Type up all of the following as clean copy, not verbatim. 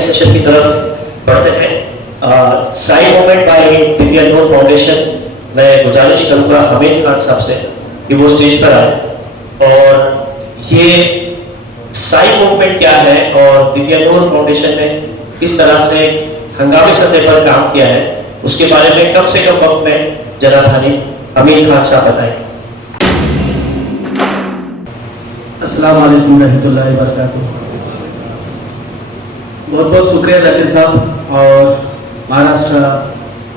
Second session की तरफ बढ़ते हैं। Side movement by Divya Noor foundation. मैं गुजारिश करूंगा हमीद खान साहब से कि वो स्टेज पर आए और ये साइड मूवमेंट क्या है और दिव्या नूर फाउंडेशन ने किस तरह से हंगामी सतह पर काम किया है उसके बारे में कम से कम वक्त में जनाब हमीद खान साहब बताएंगे। अस्सलाम वालेकुम रहमतुल्लाहि व बरकातुहू। बहुत बहुत शुक्रिया जाकिर साहब और महाराष्ट्र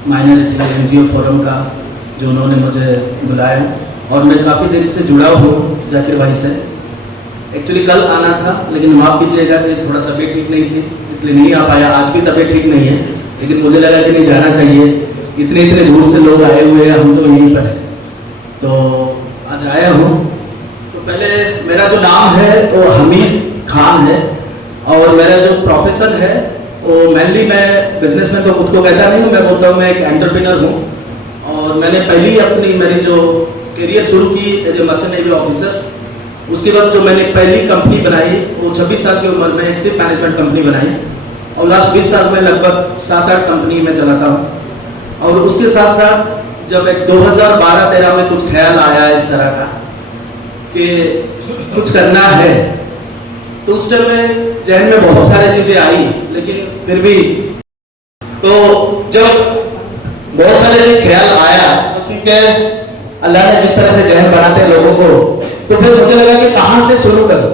माइनॉरिटी एनजीओ फोरम का जो उन्होंने मुझे बुलाया और मैं काफ़ी दिन से जुड़ा हूँ जाकिर भाई से। एक्चुअली कल आना था लेकिन माफ़ कीजिएगा कि थोड़ा तबीयत ठीक नहीं थी इसलिए नहीं आ पाया। आज भी तबीयत ठीक नहीं है लेकिन मुझे लगा कि नहीं जाना चाहिए, इतने दूर से लोग आए हुए हैं, हम तो यहीं पर हैं तो आज आया हूँ। तो पहले मेरा जो नाम है वो हमीद खान है और मेरा जो प्रोफेशन है वो मेनली मैं बिजनेस में तो खुद को कहता नहीं हूँ, मैं बोलता हूँ मैं एक एंटरप्रेन्योर हूँ। और मैंने पहली अपनी मेरी जो करियर शुरू की as a merchant navy officer, उसके बाद जो मैंने पहली कंपनी बनाई वो 26 साल की उम्र में एक शिप मैनेजमेंट कंपनी बनाई और लास्ट 20 साल में लगभग 7-8 कंपनी में चलाता हूँ। और उसके साथ साथ जब एक 2012-13 में कुछ ख्याल आया इस तरह का कि कुछ करना है तो उस टाइम में जहन में बहुत सारी चीजें आई लेकिन फिर भी तो जब बहुत सारे चीज ख्याल आया तो क्योंकि अल्लाह ने जिस तरह से जहन बनाते हैं लोगों को तो फिर मुझे लगा कि कहाँ से शुरू करूं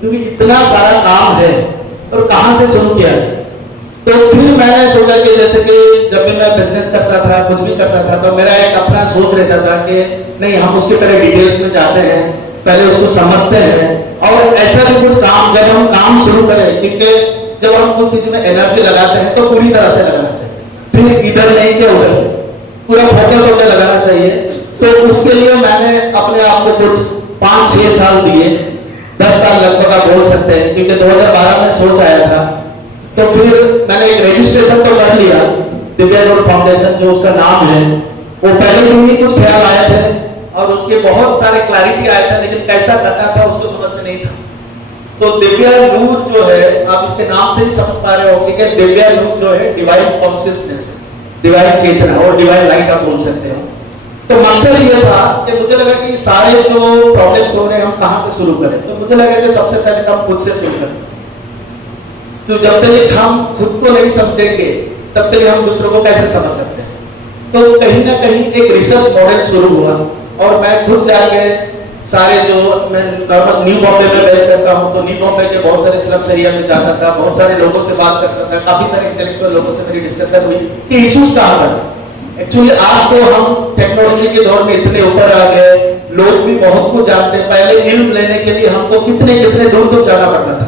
क्योंकि इतना सारा काम है और कहाँ से शुरू किया है। तो फिर मैंने सोचा कि जैसे कि जब भी मैं बिजनेस करता था कुछ भी करता था तो मेरा एक अपना सोच रहता था कि नहीं हम उसके पहले डिटेल्स में जाते हैं, पहले उसको समझते हैं और ऐसा भी कुछ काम जब हम काम शुरू करें क्योंकि जब हम कुछ चीज में एनर्जी लगाते हैं तो पूरी तरह से लगाना चाहिए, फिर इधर नहीं कि उधर, पूरा फोकस होकर लगाना चाहिए। तो उसके लिए मैंने अपने आप को कुछ 5-6 साल दिए, 10 साल लगभग आप बोल सकते हैं क्योंकि 2012 में सोच आया था। तो फिर मैंने एक रजिस्ट्रेशन तो कर लिया दिव्या नूर फाउंडेशन जो उसका नाम है, वो पहले दिन ही कुछ ख्याल आए थे और उसके बहुत सारे क्लैरिटी आए थे लेकिन कैसा करना था उसको समझ में नहीं था। तो दिव्या नूर जो है आप इसके नाम से ही समझ पा रहे हो कि दिव्या नूर जो है डिवाइन कॉन्शियसनेस, डिवाइन चेतना और डिवाइन लाइट आप बोल सकते हो। तो मकसद ये था कि मुझे लगा कि सारे जो प्रॉब्लम्स हो रहे हैं हम कहां से शुरू करें। तो मुझे लगा कि सबसे पहले हम खुद से शुरू करें, तो जब तक हम खुद को नहीं समझेंगे तब तक हम दूसरों को कैसे समझ सकते हैं। तो कहीं ना कहीं एक रिसर्च मॉडल शुरू हुआ और मैं खुद जाके सारे जो मैं नॉर्मल न्यू बॉम्बे में बेस करता हूँ तो न्यू बॉम्बे के बहुत सारे स्लम्स एरिया में जाता था, बहुत सारे लोगों से बात करता था, काफी सारे इंटेलेक्चुअल लोगों से मेरी डिस्कशन हुई कि इश्यूज कहाँ पर। एक्चुअली आज तो हम टेक्नोलॉजी के दौर में इतने ऊपर आ गए, लोग भी बहुत कुछ जानते हैं। पहले इल्म लेने के लिए हमको कितने दूर तक जाना पड़ता था,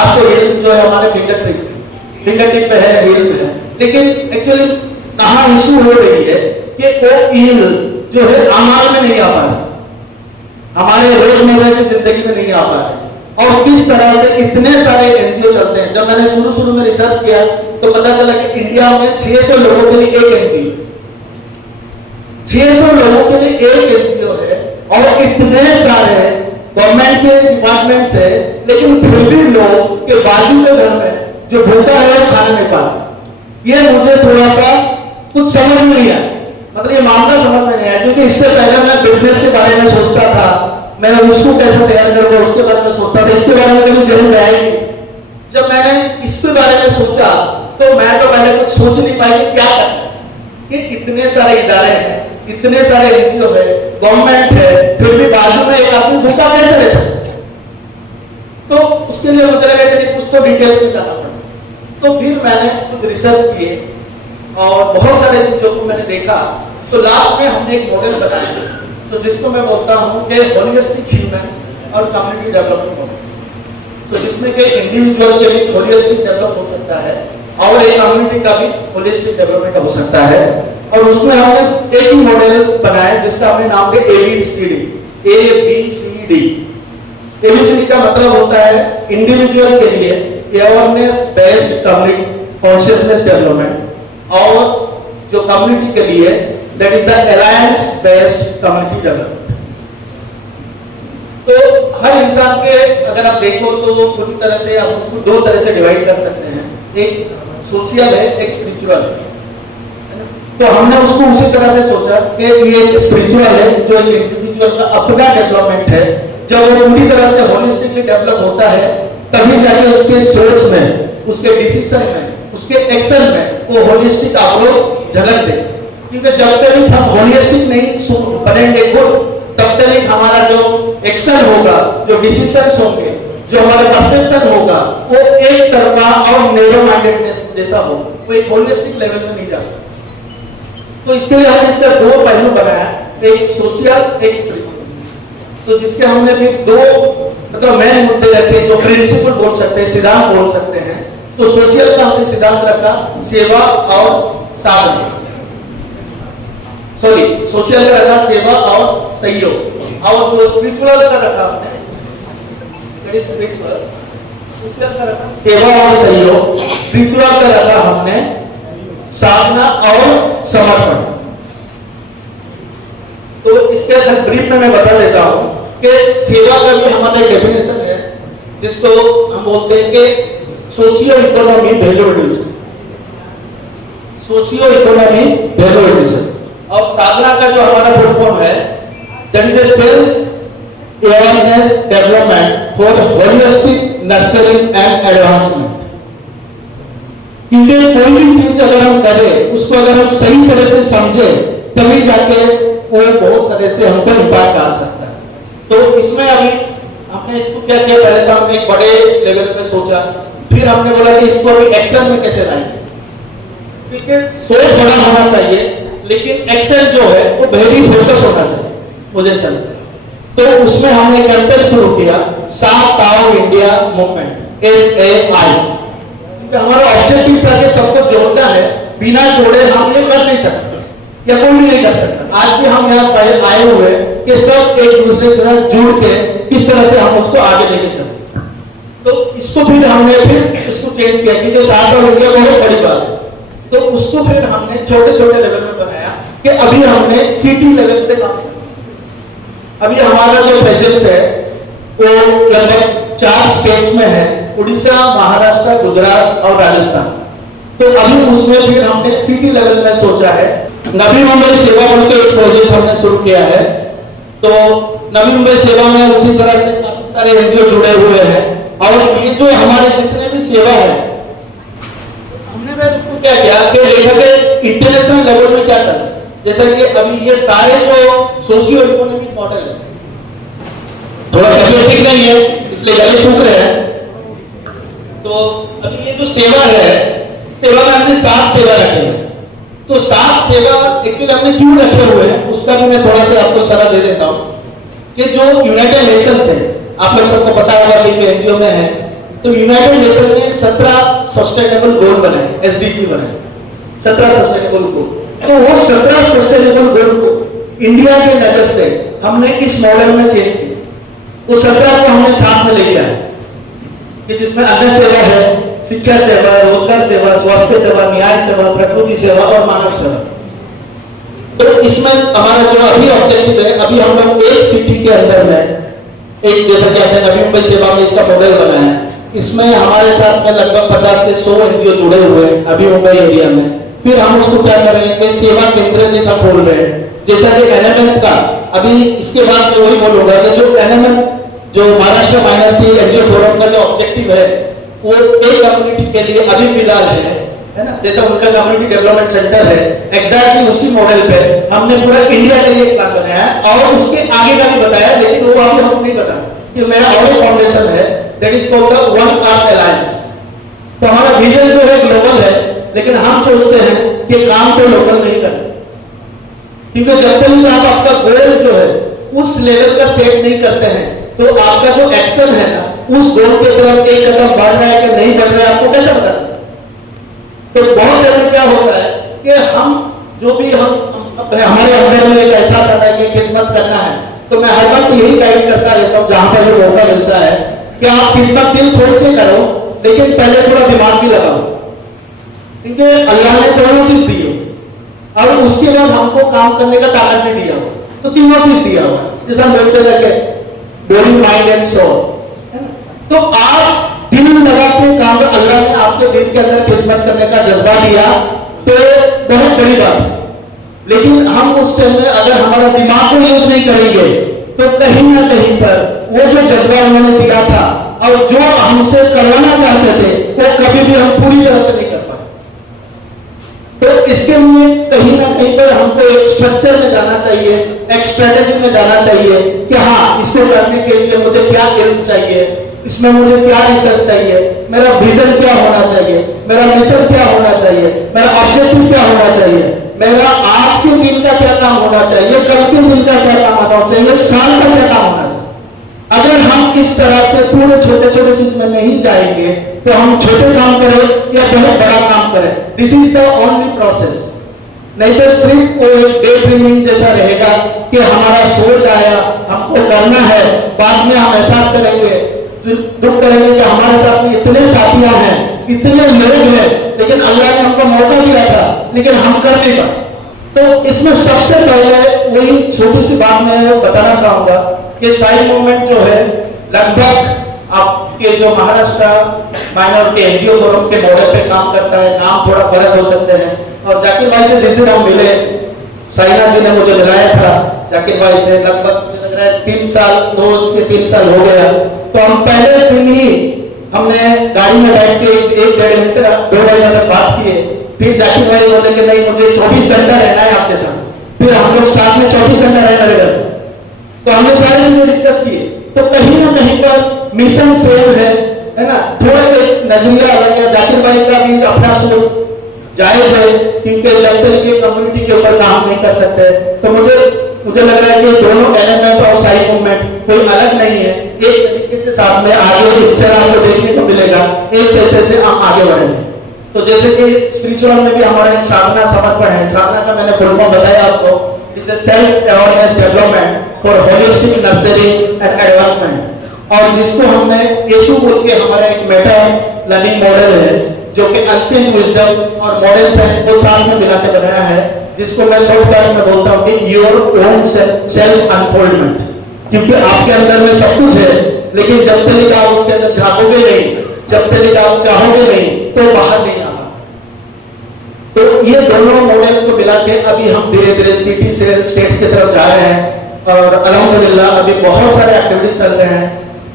आज तो इल्म जो है हमारे फिंगर टिप पे है, इल्म है। लेकिन एक्चुअली कहाँ इशू हो रही है कि वो इल्म जो है अमल में नहीं आ पा रहा, हमारे रोजमर्रा की जिंदगी में नहीं आ पा रहे और किस तरह से इतने सारे एनजीओ चलते हैं। जब मैंने शुरू में रिसर्च किया तो पता चला कि इंडिया में 600 लोगों के लिए एक एनजीओ, 600 लोगों के लिए एक एनजीओ है और इतने सारे गवर्नमेंट के डिपार्टमेंट से, लेकिन फिर भी लोग के बाजू के घर में जो भूखा है वो खाना नहीं पा रहा। ये मुझे थोड़ा सा कुछ समझ नहीं आया, मतलब ये मामला समझ में नहीं आया क्योंकि इससे पहले मैं बिजनेस के बारे में सोचता था, मैं उसको कैसे तैयार करूंगा उसके बारे में सोचता था, इसके बारे में कभी जहन में आया नहीं। जब मैंने इसके बारे में सोचा तो मैं तो पहले कुछ सोच नहीं पाई कि क्या करना, कि इतने सारे इदारे हैं, इतने सारे एनजीओ है, गवर्नमेंट है, फिर भी बाजू में एक आदमी भूखा कैसे रह सकता है। तो उसके लिए मुझे लगा कि कुछ तो डिटेल्स में जाना पड़ा। तो फिर मैंने कुछ रिसर्च किए और बहुत सारे चीजों को मैंने देखा। तो लास्ट में हमने एक मॉडल बनाया तो जिसको मैं बोलता हूँ कि होलिस्टिक ह्यूमन और कम्युनिटी डेवलपमेंट मॉडल। तो जिसमें कि इंडिविजुअल के लिए होलिस्टिक डेवलप हो सकता है और एक कम्युनिटी का भी होलिस्टिक डेवलपमेंट हो सकता है। और उसमें हमने एक ही मॉडल बनाया जिसका हमने नाम दिया ABCD। ABCD का मतलब होता है इंडिविजुअल के लिए awareness based community consciousness development और जो कम्युनिटी के लिए that is the alliance based community development. तो हर इंसान के अगर आप देखो तो पूरी तरह से आप उसको दो तरह से डिवाइड कर सकते हैं। एक सोशल है, एक स्पिरिचुअल है। तो हमने उसको उसी तरह से सोचा कि ये स्पिरिचुअल है, जो एक इंडिविजुअल का अपना डेवलपमेंट है। जब वो पूरी तरह से होलिस्टिकली डेवलप होता है, तभी जाके उसके सोच में, उसके डिसीजन में, उसके एक्शन में वो होलिस्टिक अप्रोच झलक दे। क्योंकि जब तक हम होलिस्टिक नहीं बनेंगे गुड, तब तक हमारा जो एक्शन होगा, जो डिसीजंस होंगे, जो हमारा परसेप्शन होगा, वो एक तरफा और नैरो माइंडेडनेस जैसा हो, वो एक होलिस्टिक लेवल में नहीं जा सकता। तो इसके लिए हमने इसका दो पहलू बनाया, एक सोशल, एक स्पिरिचुअल। तो जिसके हमने भी दो मतलब मेन मुद्दे रखे, जो प्रिंसिपल बोल सकते हैं, सिद्धांत बोल सकते हैं। तो सोशल का हमने सिद्धांत रखा सेवा और साधना, सॉरी सोशल का रखा सेवा और सहयोग, और जो स्पिरिचुअल का रखा हमने स्पिरिचुअल, सोशल का रखा सेवा और सहयोग, स्पिरिचुअल का रखा हमने साधना और समर्पण। तो इसके अंदर ब्रीफ में मैं बता देता हूं कि सेवा का भी हमारा एक डेफिनेशन है, जिसको हम बोलते हैं कि socio economy value addition, socio economy value addition. और साधना का जो हमारा फुल फॉर्म है, that is a self awareness development for holistic nurturing and advancement. क्योंकि कोई भी चीज अगर हम करें, उसको अगर हम सही तरह से समझे, तभी जाके वो बहुत तरह से हम पर इम्पैक्ट डाल सकता है। तो इसमें अभी हमने इसको क्या किया, पहले तो हमने एक बड़े लेवल पे सोचा, फिर हमने बोला कि इसको अभी एक्शन में कैसे लाएंगे। क्योंकि सोच बड़ा होना चाहिए, लेकिन एक्शन जो है वो वेरी फोकस होना चाहिए, मुझे ऐसा लगता है। तो उसमें हमने कैंपेन शुरू किया, साफ ताओ इंडिया मूवमेंट, SAI। हमारा ऑब्जेक्टिव था कि सबको जोड़ना है, बिना जोड़े हम ये कर नहीं सकते, या कोई भी नहीं कर सकता। आज भी हम यहाँ आए हुए कि सब एक दूसरे के साथ जुड़ के किस तरह से हम उसको आगे लेके चलते। तो इसको फिर हमने इसको चेंज किया, क्योंकि साथ और इंडिया बहुत बड़ी बात है। तो उसको फिर हमने छोटे छोटे लेवल में बनाया कि अभी हमने सिटी लेवल से काम किया। अभी हमारा जो प्रेजेंस है वो लगभग 4 स्टेट्स में है, उड़ीसा, महाराष्ट्र, गुजरात और राजस्थान। तो अभी उसमें फिर हमने सिटी लेवल में सोचा है, नवी मुंबई सेवा बोल के एक प्रोजेक्ट हमने शुरू किया है। तो नवी मुंबई सेवा में उसी तरह से काफी सारे एनजीओ जुड़े हुए हैं, और ये जो हमारे जितने भी सेवा है, हमने उसको क्या किया कि लेकर इंटरनेशनल लेवल में क्या कर, जैसा कि अभी ये सारे जो सोशियो इकोनॉमिक मॉडल है, थोड़ा एनर्जेटिक नहीं है इसलिए गले सूख रहे हैं। तो अभी ये जो सेवा है, सेवा में हमने 7 सेवा रखे हैं। तो 7 सेवा एक्चुअली हमने क्यों रखे हुए हैं, उसका भी मैं थोड़ा सा आपको सलाह दे देता हूं कि जो यूनाइटेड नेशंस है, आप लोग सबको पता होगा कि एनजीओ में है, तो यूनाइटेड नेशन ने 17 सस्टेनेबल गोल बनाए, SDG बनाए, 17 सस्टेनेबल गोल। तो वो 17 सस्टेनेबल गोल को इंडिया के नजर से हमने इस मॉडल में चेंज किया। तो 17 को हमने साथ में लेके आए, कि जिसमें अन्न सेवा है, शिक्षा सेवा, रोजगार सेवा, स्वास्थ्य सेवा, न्याय सेवा, प्रकृति सेवा और मानव सेवा। तो इसमें हमारा जो अभी ऑब्जेक्टिव है, अभी हम लोग एक सिटी के अंदर में एक, जैसा कि हमने नवी मुंबई सेवा में इसका मॉडल बनाया है, इसमें हमारे साथ में लगभग 50 से 100 एनजीओ जुड़े हुए हैं नवी मुंबई एरिया में। फिर हम उसको क्या कर रहे हैं कि सेवा केंद्र जैसा खोल रहे हैं, जैसा कि एनएमएम का, अभी इसके बाद मैं वही बोलूंगा कि जो एनएमएम, जो महाराष्ट्र माइनॉरिटी एनजीओ फोरम का जो ऑब्जेक्टिव है, वो एक कम्युनिटी के लिए अभी फिलहाल है ना, जैसा उनका कम्युनिटी डेवलपमेंट सेंटर है, एग्जैक्टली उसी मॉडल पे हमने पूरा इंडिया के लिए एक प्लान बनाया और उसके आगे का भी बताया, लेकिन वो अभी हम नहीं बता कि मेरा और एक फाउंडेशन है, that is called the one earth alliance. तो हमारा विजन जो है ग्लोबल है, लेकिन हम सोचते हैं कि काम तो लोकल नहीं करना, क्योंकि जब तक आप आपका गोल जो है उस लेवल का सेट नहीं करते हैं, तो आपका जो एक्शन है ना, उस गोल के तरफ एक कदम बढ़ रहा है कि नहीं बढ़ रहा है, आपको कैसे पता चलता? तो बहुत जल्दी क्या होता है कि हम जो भी हम अपने हमारे अंदर में एक एहसास आता है कि किस्मत करना है, तो मैं हर वक्त यही गाइड करता रहता हूँ जहां पर जो मौका मिलता है कि आप किस्मत दिल खोल के करो, लेकिन पहले थोड़ा दिमाग भी लगाओ, क्योंकि अल्लाह ने दोनों चीज दी हो और उसके बाद हमको काम करने का ताकत भी दिया हो, तो तीनों चीज दिया हुआ, जैसा हम बोलते हैं बॉडी माइंड एंड सोल। तो आप दिल लगा के काम, अल्लाह ने आपके दिल के अंदर खिदमत करने का जज्बा दिया तो बहुत बड़ी बात है। लेकिन हम उस टाइम में अगर हमारा दिमाग को यूज नहीं करेंगे तो कहीं ना कहीं पर वो जो जज्बा उन्होंने दिया था और जो हमसे करवाना चाहते थे वो कभी भी हम पूरी तरह से नहीं कर पाए। तो इसके लिए कहीं ना कहीं पर हमको एक स्ट्रक्चर में जाना चाहिए, एक स्ट्रेटेजी में जाना चाहिए कि हाँ, इसको करने के लिए मुझे क्या इल्म चाहिए, इसमें मुझे क्या रिसर्च चाहिए, मेरा विजन क्या होना चाहिए, मेरा मिशन क्या होना चाहिए, मेरा ऑब्जेक्टिव क्या होना चाहिए, मेरा आज के दिन का क्या काम होना चाहिए, कल के दिन का क्या काम होना चाहिए, साल का क्या काम होना चाहिए। अगर हम इस तरह से पूरे छोटे छोटे चीज में नहीं जाएंगे तो हम छोटे काम करें या बहुत बड़ा काम करें, this is the only process. नहीं तो सिर्फ वो एक डे ड्रीमिंग जैसा रहेगा कि हमारा सोच आया, हमको करना है, बाद में हम एहसास करेंगे, दुख करेंगे कि हमारे साथ में इतने साथियां हैं, इतने लोग हैं, लेकिन अल्लाह ने हमको मौका दिया था लेकिन हम कर नहीं पाए। तो इसमें सबसे पहले वही छोटी सी बात मैं बताना चाहूंगा कि साई मूवमेंट जो है लगभग आपके जो महाराष्ट्र माइनॉरिटी एनजीओ फोरम के मॉडल पे काम करता है। नाम थोड़ा फर्क हो सकते हैं। और जाकिर भाई से जिस दिन हम मिले, साइना जी ने मुझे मिलाया था जाकिर भाई से, लगभग मुझे लग रहा है 3 साल, 2 से 3 साल हो गया। तो हम पहले दिन ही हमने गाड़ी में बैठ के 1-1.5 घंटे 2 घंटे तक बात किए। फिर जाकिर भाई बोले कि नहीं, मुझे 24 घंटा रहना है आपके साथ। फिर हम लोग साथ में 24 घंटा रहने लगे। तो हमने सारी चीजें डिस्कस किए। तो कहीं ना कहीं पर मिशन सेम है ना, थोड़ा एक नजरिया अलग है। जाकिर भाई का भी अपना सोच जायज है क्योंकि जब तक के कम्युनिटी के ऊपर काम नहीं कर सकते। तो मुझे लग रहा है कि दोनों एलिमेंट और साई मूवमेंट कोई अलग नहीं है, एक तरीके से साथ में आगे इससे आपको देखने को मिलेगा, एक सेते से हम आगे बढ़ेंगे। तो जैसे कि स्पिरिचुअल में भी हमारा एक साधना समर्पण है। साधना का मैंने फुल फॉर्म बताया आपको, it's a self awareness development for holistic nurturing and advancement. और जिसको हमने यीशु बोल के हमारा एक मेटा लर्निंग मॉडल है जो कि अनसीन विजडम और मॉडल साइंस को साथ में मिला के बनाया है, जिसको मैं शॉर्ट टर्म में बोलता हूँ कि योर ओन सेल्फ अनफोल्डमेंट। क्योंकि आपके अंदर में सब कुछ है, लेकिन जब तक आप उसके अंदर झाँकोगे नहीं, जब तक आप चाहोगे नहीं, तो बाहर नहीं आना। तो ये दोनों मॉडल्स को मिला के अभी हम धीरे धीरे सिटी से स्टेट्स की तरफ जा रहे हैं। और अल्हम्दुलिल्लाह अभी बहुत सारे एक्टिविटीज चल रहे हैं।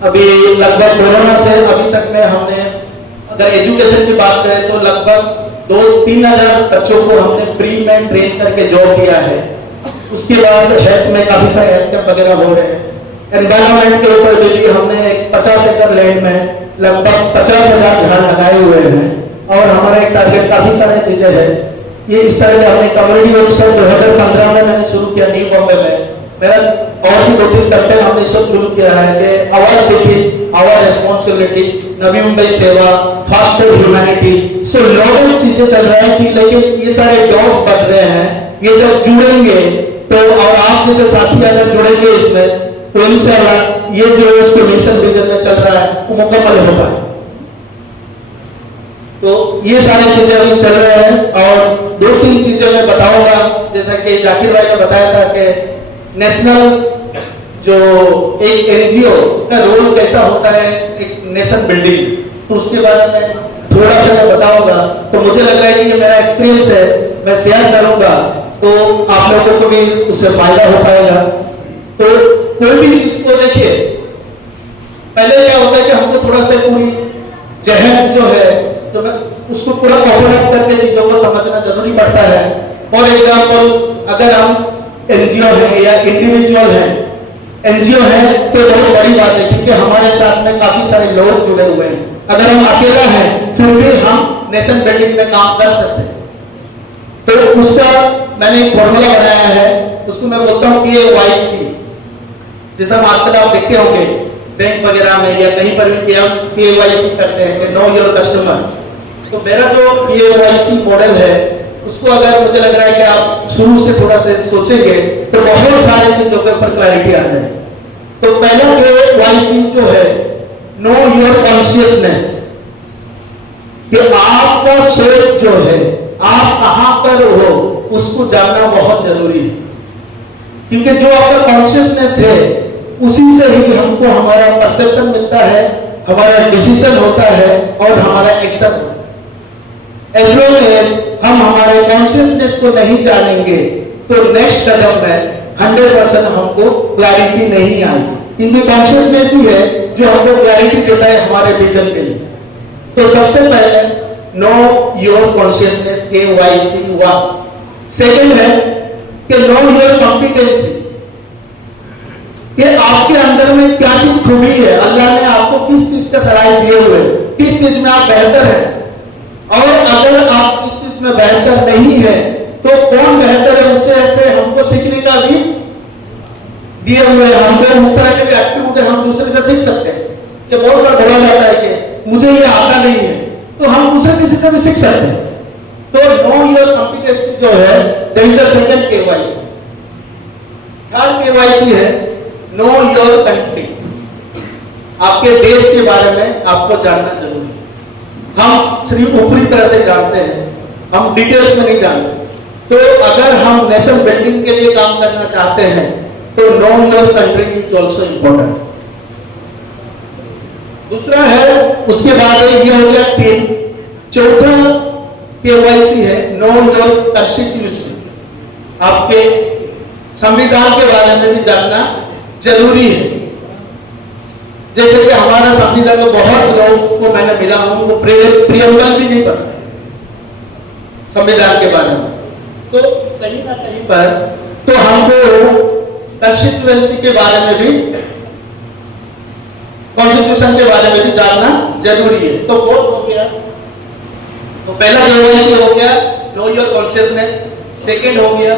अभी लगभग कोरोना से अभी तक में हमने, अगर एजुकेशन की बात करें तो लगभग 2-3 हजार बच्चों को हमने फ्री में ट्रेन करके जॉब दिया है। उसके बाद हेल्थ में काफी सारे हेल्थ कैंप वगैरह हो रहे हैं। एनवायरमेंट के ऊपर भी हमने 50 एकड़ लैंड में लगभग 50,000 झाड़ लगाए हुए हैं। और हमारा एक टारगेट काफी सारे चीजें हैं। ये इस तरह के हमने कम्युनिटी उत्सव 2015 में मैंने शुरू किया न्यू बॉम्बे में। मेरा और भी 2-3 कैंपेन हमने सब शुरू किया है कि our city our responsibility, Navi Mumbai सेवा, फास्ट फूड ह्यूमैनिटी। सो लोगों चीजें चल रही हैं कि लेकिन ये सारे डॉग्स बढ़ रहे हैं। ये जब जुड़ेंगे तो, और आप जैसे साथी अगर जुड़ेंगे इसमें, तो इंशाल्लाह ये जो इसको मिशन विजन में चल रहा है वो मुकम्मल हो पाए। तो ये सारी चीजें अभी चल रहे हैं। और 2-3 चीजें मैं बताऊंगा, जैसा कि जाकिर भाई ने बताया था कि नेशनल जो एक एनजीओ का रोल कैसा होता है एक नेशन बिल्डिंग, तो उसके बारे में थोड़ा सा मैं बताऊंगा। तो मुझे लग रहा है कि ये मेरा एक्सपीरियंस है, मैं शेयर करूंगा तो आप लोगों को भी उससे फायदा हो पाएगा। तो कोई भी चीज को देखिए, पहले क्या होता है कि हमको थोड़ा सा पूरी जहन जो है तो उसको पूरा ओपन करके चीजों को समझना जरूरी पड़ता है। फॉर एग्जाम्पल, अगर हम एनजीओ है या इंडिविजुअल है, एनजीओ है तो बहुत बड़ी बात है क्योंकि हमारे साथ में काफी सारे लोग जुड़े हुए हैं। अगर हम अकेला हैं फिर भी हम नेशन बिल्डिंग में काम कर सकते हैं। तो उसका मैंने एक फॉर्मूला बनाया है, उसको मैं बोलता हूँ कि ये YC, जैसा हम आजकल आप देखते होंगे बैंक वगैरह में या कहीं पर भी KYC करते हैं कि नो योर कस्टमर। तो मेरा जो KYC मॉडल है उसको अगर मुझे लग रहा है कि आप शुरू से थोड़ा से सोचेंगे तो बहुत सारी चीजों के ऊपर क्लैरिटी आ जाए। तो पहला KYC जो है नो योर कॉन्शियसनेस, कि आपका सोच जो है आप कहां पर हो उसको जानना बहुत जरूरी है। क्योंकि जो आपका कॉन्शियसनेस है उसी से ही हमको हमारा परसेप्शन मिलता है हमारा डिसीजन होता है और हमारा एक्शन होता है। एज लॉन्ग एज हम हमारे कॉन्शियसनेस को नहीं जानेंगे तो नेक्स्ट कदम में 100% हमको क्लैरिटी नहीं आएगी, क्योंकि कॉन्शियसनेस ही है जो हमको क्लैरिटी देता है हमारे विजन के लिए। तो सबसे पहले know your consciousness KYC 1। Second है कि नो योर कॉम्पिटेंसी, कि आपके अंदर में क्या चीज खूबी है, अल्लाह ने आपको किस चीज का सलाह दिए हुए, किस चीज में आप बेहतर हैं, और अगर आप इस चीज में बेहतर नहीं है तो कौन बेहतर है उससे ऐसे हमको सीखने का भी दिए हुए हैं। हमको मुख्य तरह के एक्टिविटी हम दूसरे से सीख सकते हैं। ये बहुत बार बोला जाता है कि मुझे ये आता नहीं है, तो हम दूसरे किसी से भी सीख सकते हैं। तो नो योर कॉम्पिटेंसी जो है that is the second KYC। Third KYC है नो योर कंट्री, आपके देश के बारे में आपको जानना जरूरी है। हम सिर्फ ऊपरी तरह से जानते हैं, हम डिटेल्स में नहीं जानते। तो अगर हम नेशन बिल्डिंग के लिए काम करना चाहते हैं तो know your country is also important. दूसरा है, उसके बाद ये हो गया 3। चौथा KYC है नो योर कॉन्स्टिट्यूशन, आपके संविधान के बारे में भी जानना जरूरी है। जैसे कि हमारा संविधान में बहुत लोगों को मैंने मिला हूं वो प्रियम्बल भी नहीं पता संविधान के बारे में, तो कहीं ना कहीं पर तो हमको कॉन्स्टिट्यूएंसी के बारे में भी, कॉन्स्टिट्यूशन के बारे में भी जानना जरूरी है। तो वो हो गया, तो पहला KYC हो गया नो योर कॉन्शियसनेस, सेकंड हो गया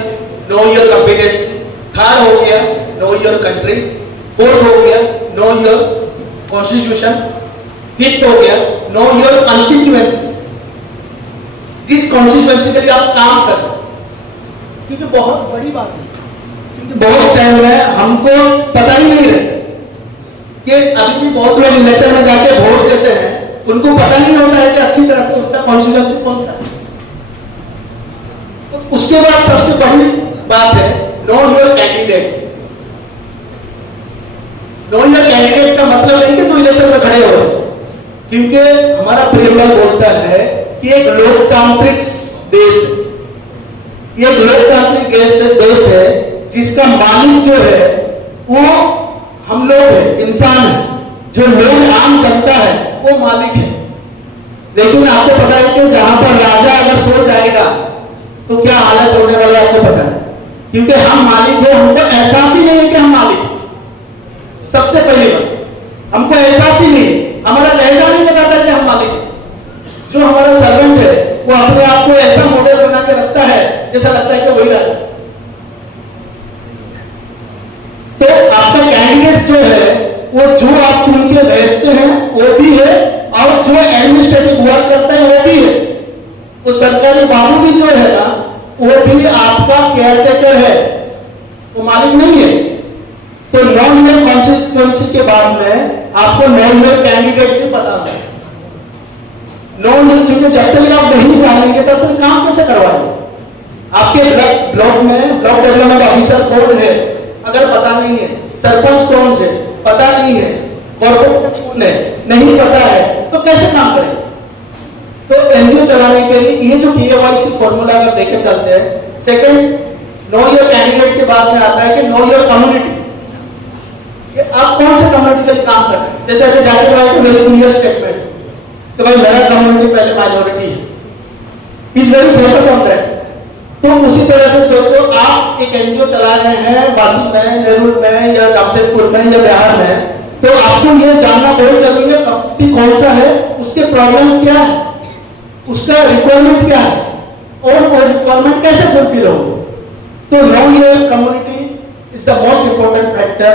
नो योर कॉम्पिटेंसी, थर्ड हो गया नो योर कंट्री, फोर्थ हो गया नो योर कॉन्स्टिट्यूशन, फिफ्थ हो गया नो योर कॉन्स्टिट्यूएंसी, जिस कॉन्स्टिट्यूएंसी के लिए आप काम कर रहे हैं। क्योंकि बहुत बड़ी बात है, क्योंकि बहुत टाइम में हमको पता ही नहीं रहता कि अभी भी बहुत लोग इलेक्शन में जाके वोट देते हैं, उनको पता नहीं होता है कि अच्छी तरह से उनका कॉन्स्टिट्यूएंसी कौन सा है। तो उसके बाद सबसे बड़ी बात है know your candidates. Know your candidates का मतलब नहीं कि जो इलेक्शन में खड़े हो, क्योंकि हमारा प्रियम्बल बोलता है कि एक लोकतांत्रिक देश है, ये लोकतांत्रिक देश है जिसका मालिक जो है वो हम लोग हैं, इंसान है, जो लोग आम जनता है वो मालिक है। लेकिन आपको पता है कि जहां पर राजा अगर सो जाएगा तो क्या हालत होने वाला है, आपको पता है, क्योंकि हम मालिक है, हमको एहसास ही नहीं है कि हम मालिक हैं। सबसे पहली बात हमको एहसास ही नहीं है, हमारा लहजा नहीं बताता कि हम मालिक हैं। जो हमारा सर्वेंट है वो अपने आप को ऐसा मॉडल बना के रखता है जैसा लगता है कि वही राजा। तो आपका कैंडिडेट जो है वो जो आप चुन के भेजते हैं वो भी है, और जो एडमिनिस्ट्रेटिव वर्क करता है वो भी है। वो सरकारी बाबू भी जो है ना वो भी आपका केयरटेकर है, वो मालिक नहीं है। तो नॉन योर कॉन्स्टिट्यूएंसी के बाद में आपको नॉन योर कैंडिडेट भी पता है। नॉन योर, क्योंकि जब तक आप नहीं जानेंगे तब तक काम कैसे करवाएंगे। आपके ब्लॉक में ब्लॉक डेवलपमेंट ऑफिसर कौन है अगर पता नहीं है, सरपंच कौन है पता नहीं है, कॉर्पोरेटर कौन है नहीं पता है, तो कैसे काम करेंगे। तो एनजीओ चलाने के लिए ये जो KYC फॉर्मूला अगर देके चलते हैं, सेकंड नो योर कैंडिडेट्स के बाद में आता है कि नो योर कम्युनिटी, कि आप कौन से कम्युनिटी के लिए काम कर रहे हैं। जैसे अभी जाकिर भाई को वेरी क्लियर स्टेटमेंट कि भाई मेरा कम्युनिटी पहले माइनॉरिटी है, is very focus on that. तो उसी तरह से सोचो, आप एक एनजीओ चला रहे हैं वासी में, नेहरू में या जमशेदपुर में या बिहार में, तो आपको ये जानना बहुत जरूरी है कम्युनिटी कौन सा है, उसके प्रॉब्लम्स क्या है, उसका रिक्वायरमेंट क्या है, और वो रिक्वायरमेंट कैसे फुलफिल हो। तो know your community is the most important factor.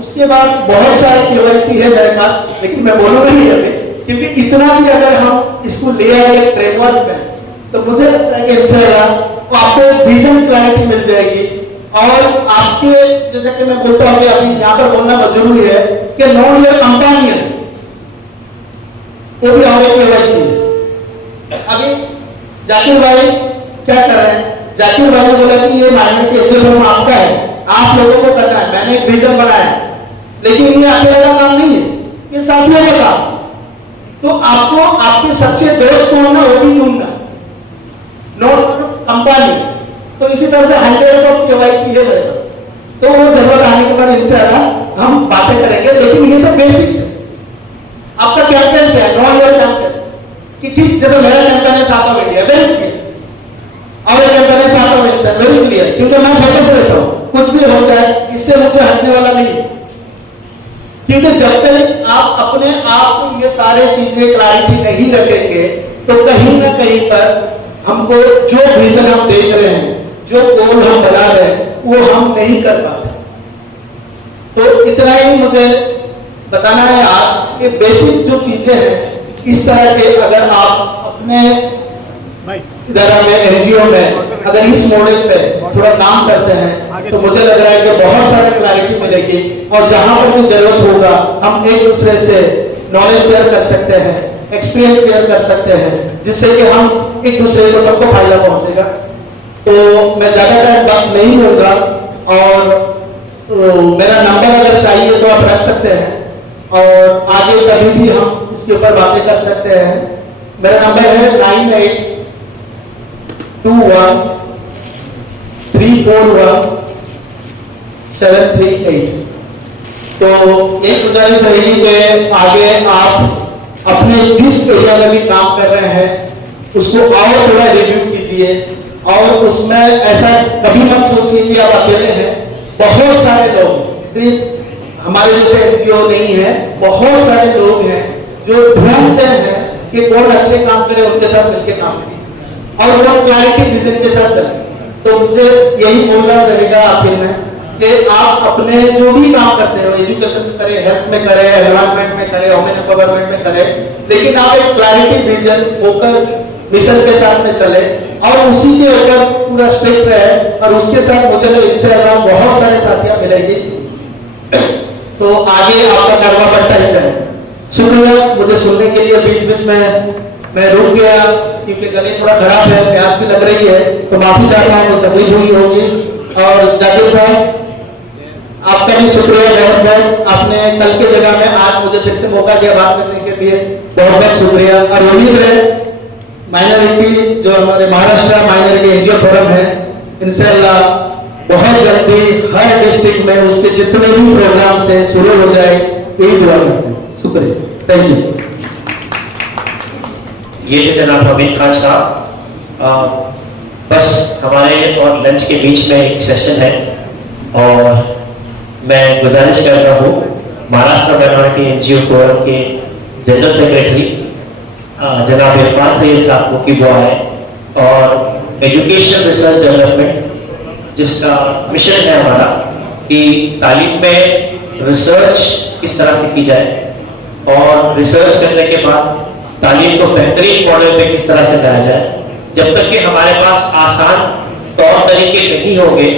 उसके बाद बहुत सारे KYC है मेरे पास, लेकिन मैं बोलूंगा नहीं अभी, क्योंकि इतना भी अगर हम इसको ले आए फ्रेमवर्क में तो मुझे लगता है कि इंशाल्लाह आपको विजन क्लैरिटी मिल जाएगी। और आपके जैसे कि मैं बोलता हूँ कि अभी यहाँ पर बोलना बहुत जरूरी है कि नो योर कंपेनियन, वो भी हमारे KYC है। अभी जाकिर भाई क्या कर रहे हैं, जाकिर भाई ने बोला कि ये माइनॉरिटी एजुकेशन आपका है, आप लोगों को करना है, मैंने एक विजन बनाया, लेकिन ये अकेला का काम नहीं है, ये साथियों का काम। तो आपको आपके सच्चे दोस्त कौन है वो भी ढूंढना, नोट कंपनी। तो इसी तरह से 100 KYC है मेरे पास, तो वो जरूरत आने के बाद इनसे हम बातें करेंगे, लेकिन ये सब बेसिक्स है। आपका कैंपेन क्या है, नो योर कैंपेन, कि किस, जैसे मेरा कैंपेन है south of India, very clear, और कैंपेन है south of India, very clear, क्योंकि मैं फोकस रहता हूँ, कुछ भी हो जाए इससे मुझे हटने वाला नहीं। क्योंकि जब तक आप अपने आप से ये सारे चीजें क्लैरिटी नहीं रखेंगे तो कहीं ना कहीं पर हमको जो विजन हम देख रहे हैं, जो गोल हम बना रहे हैं, वो हम नहीं कर पाते। तो इतना ही मुझे बताना है आज कि बेसिक जो चीजें हैं इस तरह के, अगर आप अपने इधर में एनजीओ में अगर इस मॉडल पे थोड़ा काम करते हैं तो मुझे लग रहा है कि बहुत सारी क्लैरिटी मिलेगी, और जहां पर भी जरूरत होगा हम एक दूसरे से नॉलेज शेयर कर सकते हैं, एक्सपीरियंस शेयर कर सकते हैं, जिससे कि हम एक दूसरे को सबको फायदा पहुंचेगा। तो मैं ज्यादा टाइम बात नहीं होगा, और मेरा नंबर अगर चाहिए तो आप रख सकते हैं, और आगे कभी भी हम इसके ऊपर बातें कर सकते हैं। मेरा नंबर है 9821341738। तो एक गुजारिश रहेगी कि आगे आप अपने जिस एरिया में भी काम कर रहे हैं उसको और थोड़ा रिव्यू कीजिए, और उसमें ऐसा कभी मत सोचिए कि आप अकेले हैं। बहुत सारे लोग, सिर्फ हमारे जैसे एनजीओ नहीं है, बहुत सारे लोग हैं जो ढूंढते हैं कि कौन अच्छे काम करे, उनके साथ मिलकर काम करें और वो क्लैरिटी विजन के साथ चले। तो मुझे यही बोलना रहेगा आखिर में कि आप अपने जो भी काम करते हो, एजुकेशन में करें, हेल्थ में करें, एनवायरनमेंट में करें, वुमेन एम्पावरमेंट में करें, लेकिन आप एक क्लैरिटी विजन फोकस मिशन के साथ में चले और उसी के ऊपर पूरा स्ट्रिक्ट रहे, और उसके साथ मुझे इससे अलावा बहुत सारे साथियां मिलेंगी, तो आगे आपका करवा पड़ता ही जाए। शुक्रिया मुझे सुनने के लिए। बीच बीच में मैं रुक गया क्योंकि गले थोड़ा खराब है, प्यास भी लग रही है, तो माफी चाहता हूँ, कुछ तकलीफ हुई होगी। और जाकिर साहब आपका भी शुक्रिया बहुत बहुत, आपने कल की जगह में आज मुझे फिर से मौका दिया बात करने के लिए, बहुत बहुत शुक्रिया। और उम्मीद है माइनॉरिटी जो हमारे महाराष्ट्र माइनॉरिटी एनजीओ फोरम है, इंशाल्लाह बहुत जल्दी हर डिस्ट्रिक्ट में उसके जितने भी प्रोग्राम से शुरू हो जाए, यही दुआ करते हैं। शुक्रिया, थैंक यू। ये थे जनाब हमीद खान साहब। बस हमारे और लंच के बीच में एक सेशन है, और मैं गुजारिश करता हूँ महाराष्ट्र माइनॉरिटी एनजीओ फोरम के जनरल सेक्रेटरी जनाब इरफान सैयद साहब को कि वो आए, और एजुकेशन रिसर्च डेवलपमेंट जिसका मिशन है हमारा कि तालीम में रिसर्च किस तरह से की जाए, और रिसर्च करने के बाद तालीम को बेहतरीन मॉडल पे किस तरह से लाया जाए। जब तक कि हमारे पास आसान तौर तरीके नहीं होंगे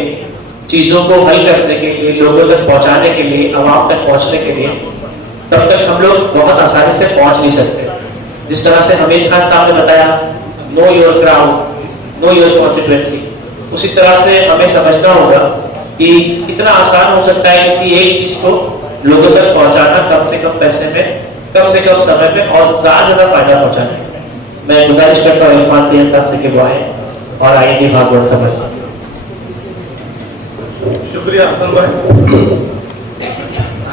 चीज़ों को हल करने के लिए, लोगों तक पहुंचाने के लिए, आवाम तक पहुंचने के लिए, तब तक हम लोग बहुत आसानी से पहुंच नहीं सकते। जिस तरह से हमीद खान साहब ने बताया, know your crowd, know your constituency, उसी तरह से हमें समझना होगा कि कितना आसान हो सकता है किसी एक चीज को लोगों तक पहुंचाना, कम से कम पैसे में, कम से कम समय में, और ज्यादा फायदा पहुंचाना। मैं गुजारिश करता हूँ इरफान सैयद साहब से कि वो आए और आएंगे भागवत समझ। शुक्रिया हसन भाई।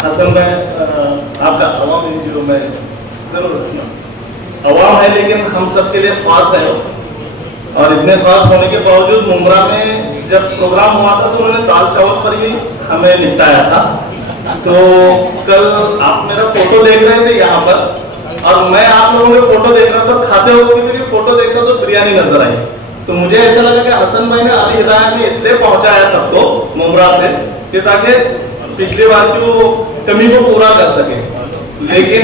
हसन भाई आपका अवाम एनजीओ में जरूर रखना, अवाम है लेकिन हम सबके लिए खास है, और इतने खास होने के बावजूद मुमरा में जब प्रोग्राम हुआ था तो उन्होंने दाल चावल पर ही हमें निपटाया था। तो कल आप मेरा फोटो देख रहे थे यहाँ पर, और मैं आप लोगों के फोटो देख रहा था, खाते वक्त मेरी फोटो देखा तो बिरयानी नजर आई। तो मुझे ऐसा लगा कि हसन भाई ने अली हिदायत में इसलिए पहुंचाया सबको मुमरा से कि ताकि पिछली बार की वो कमी को पूरा कर सके। लेकिन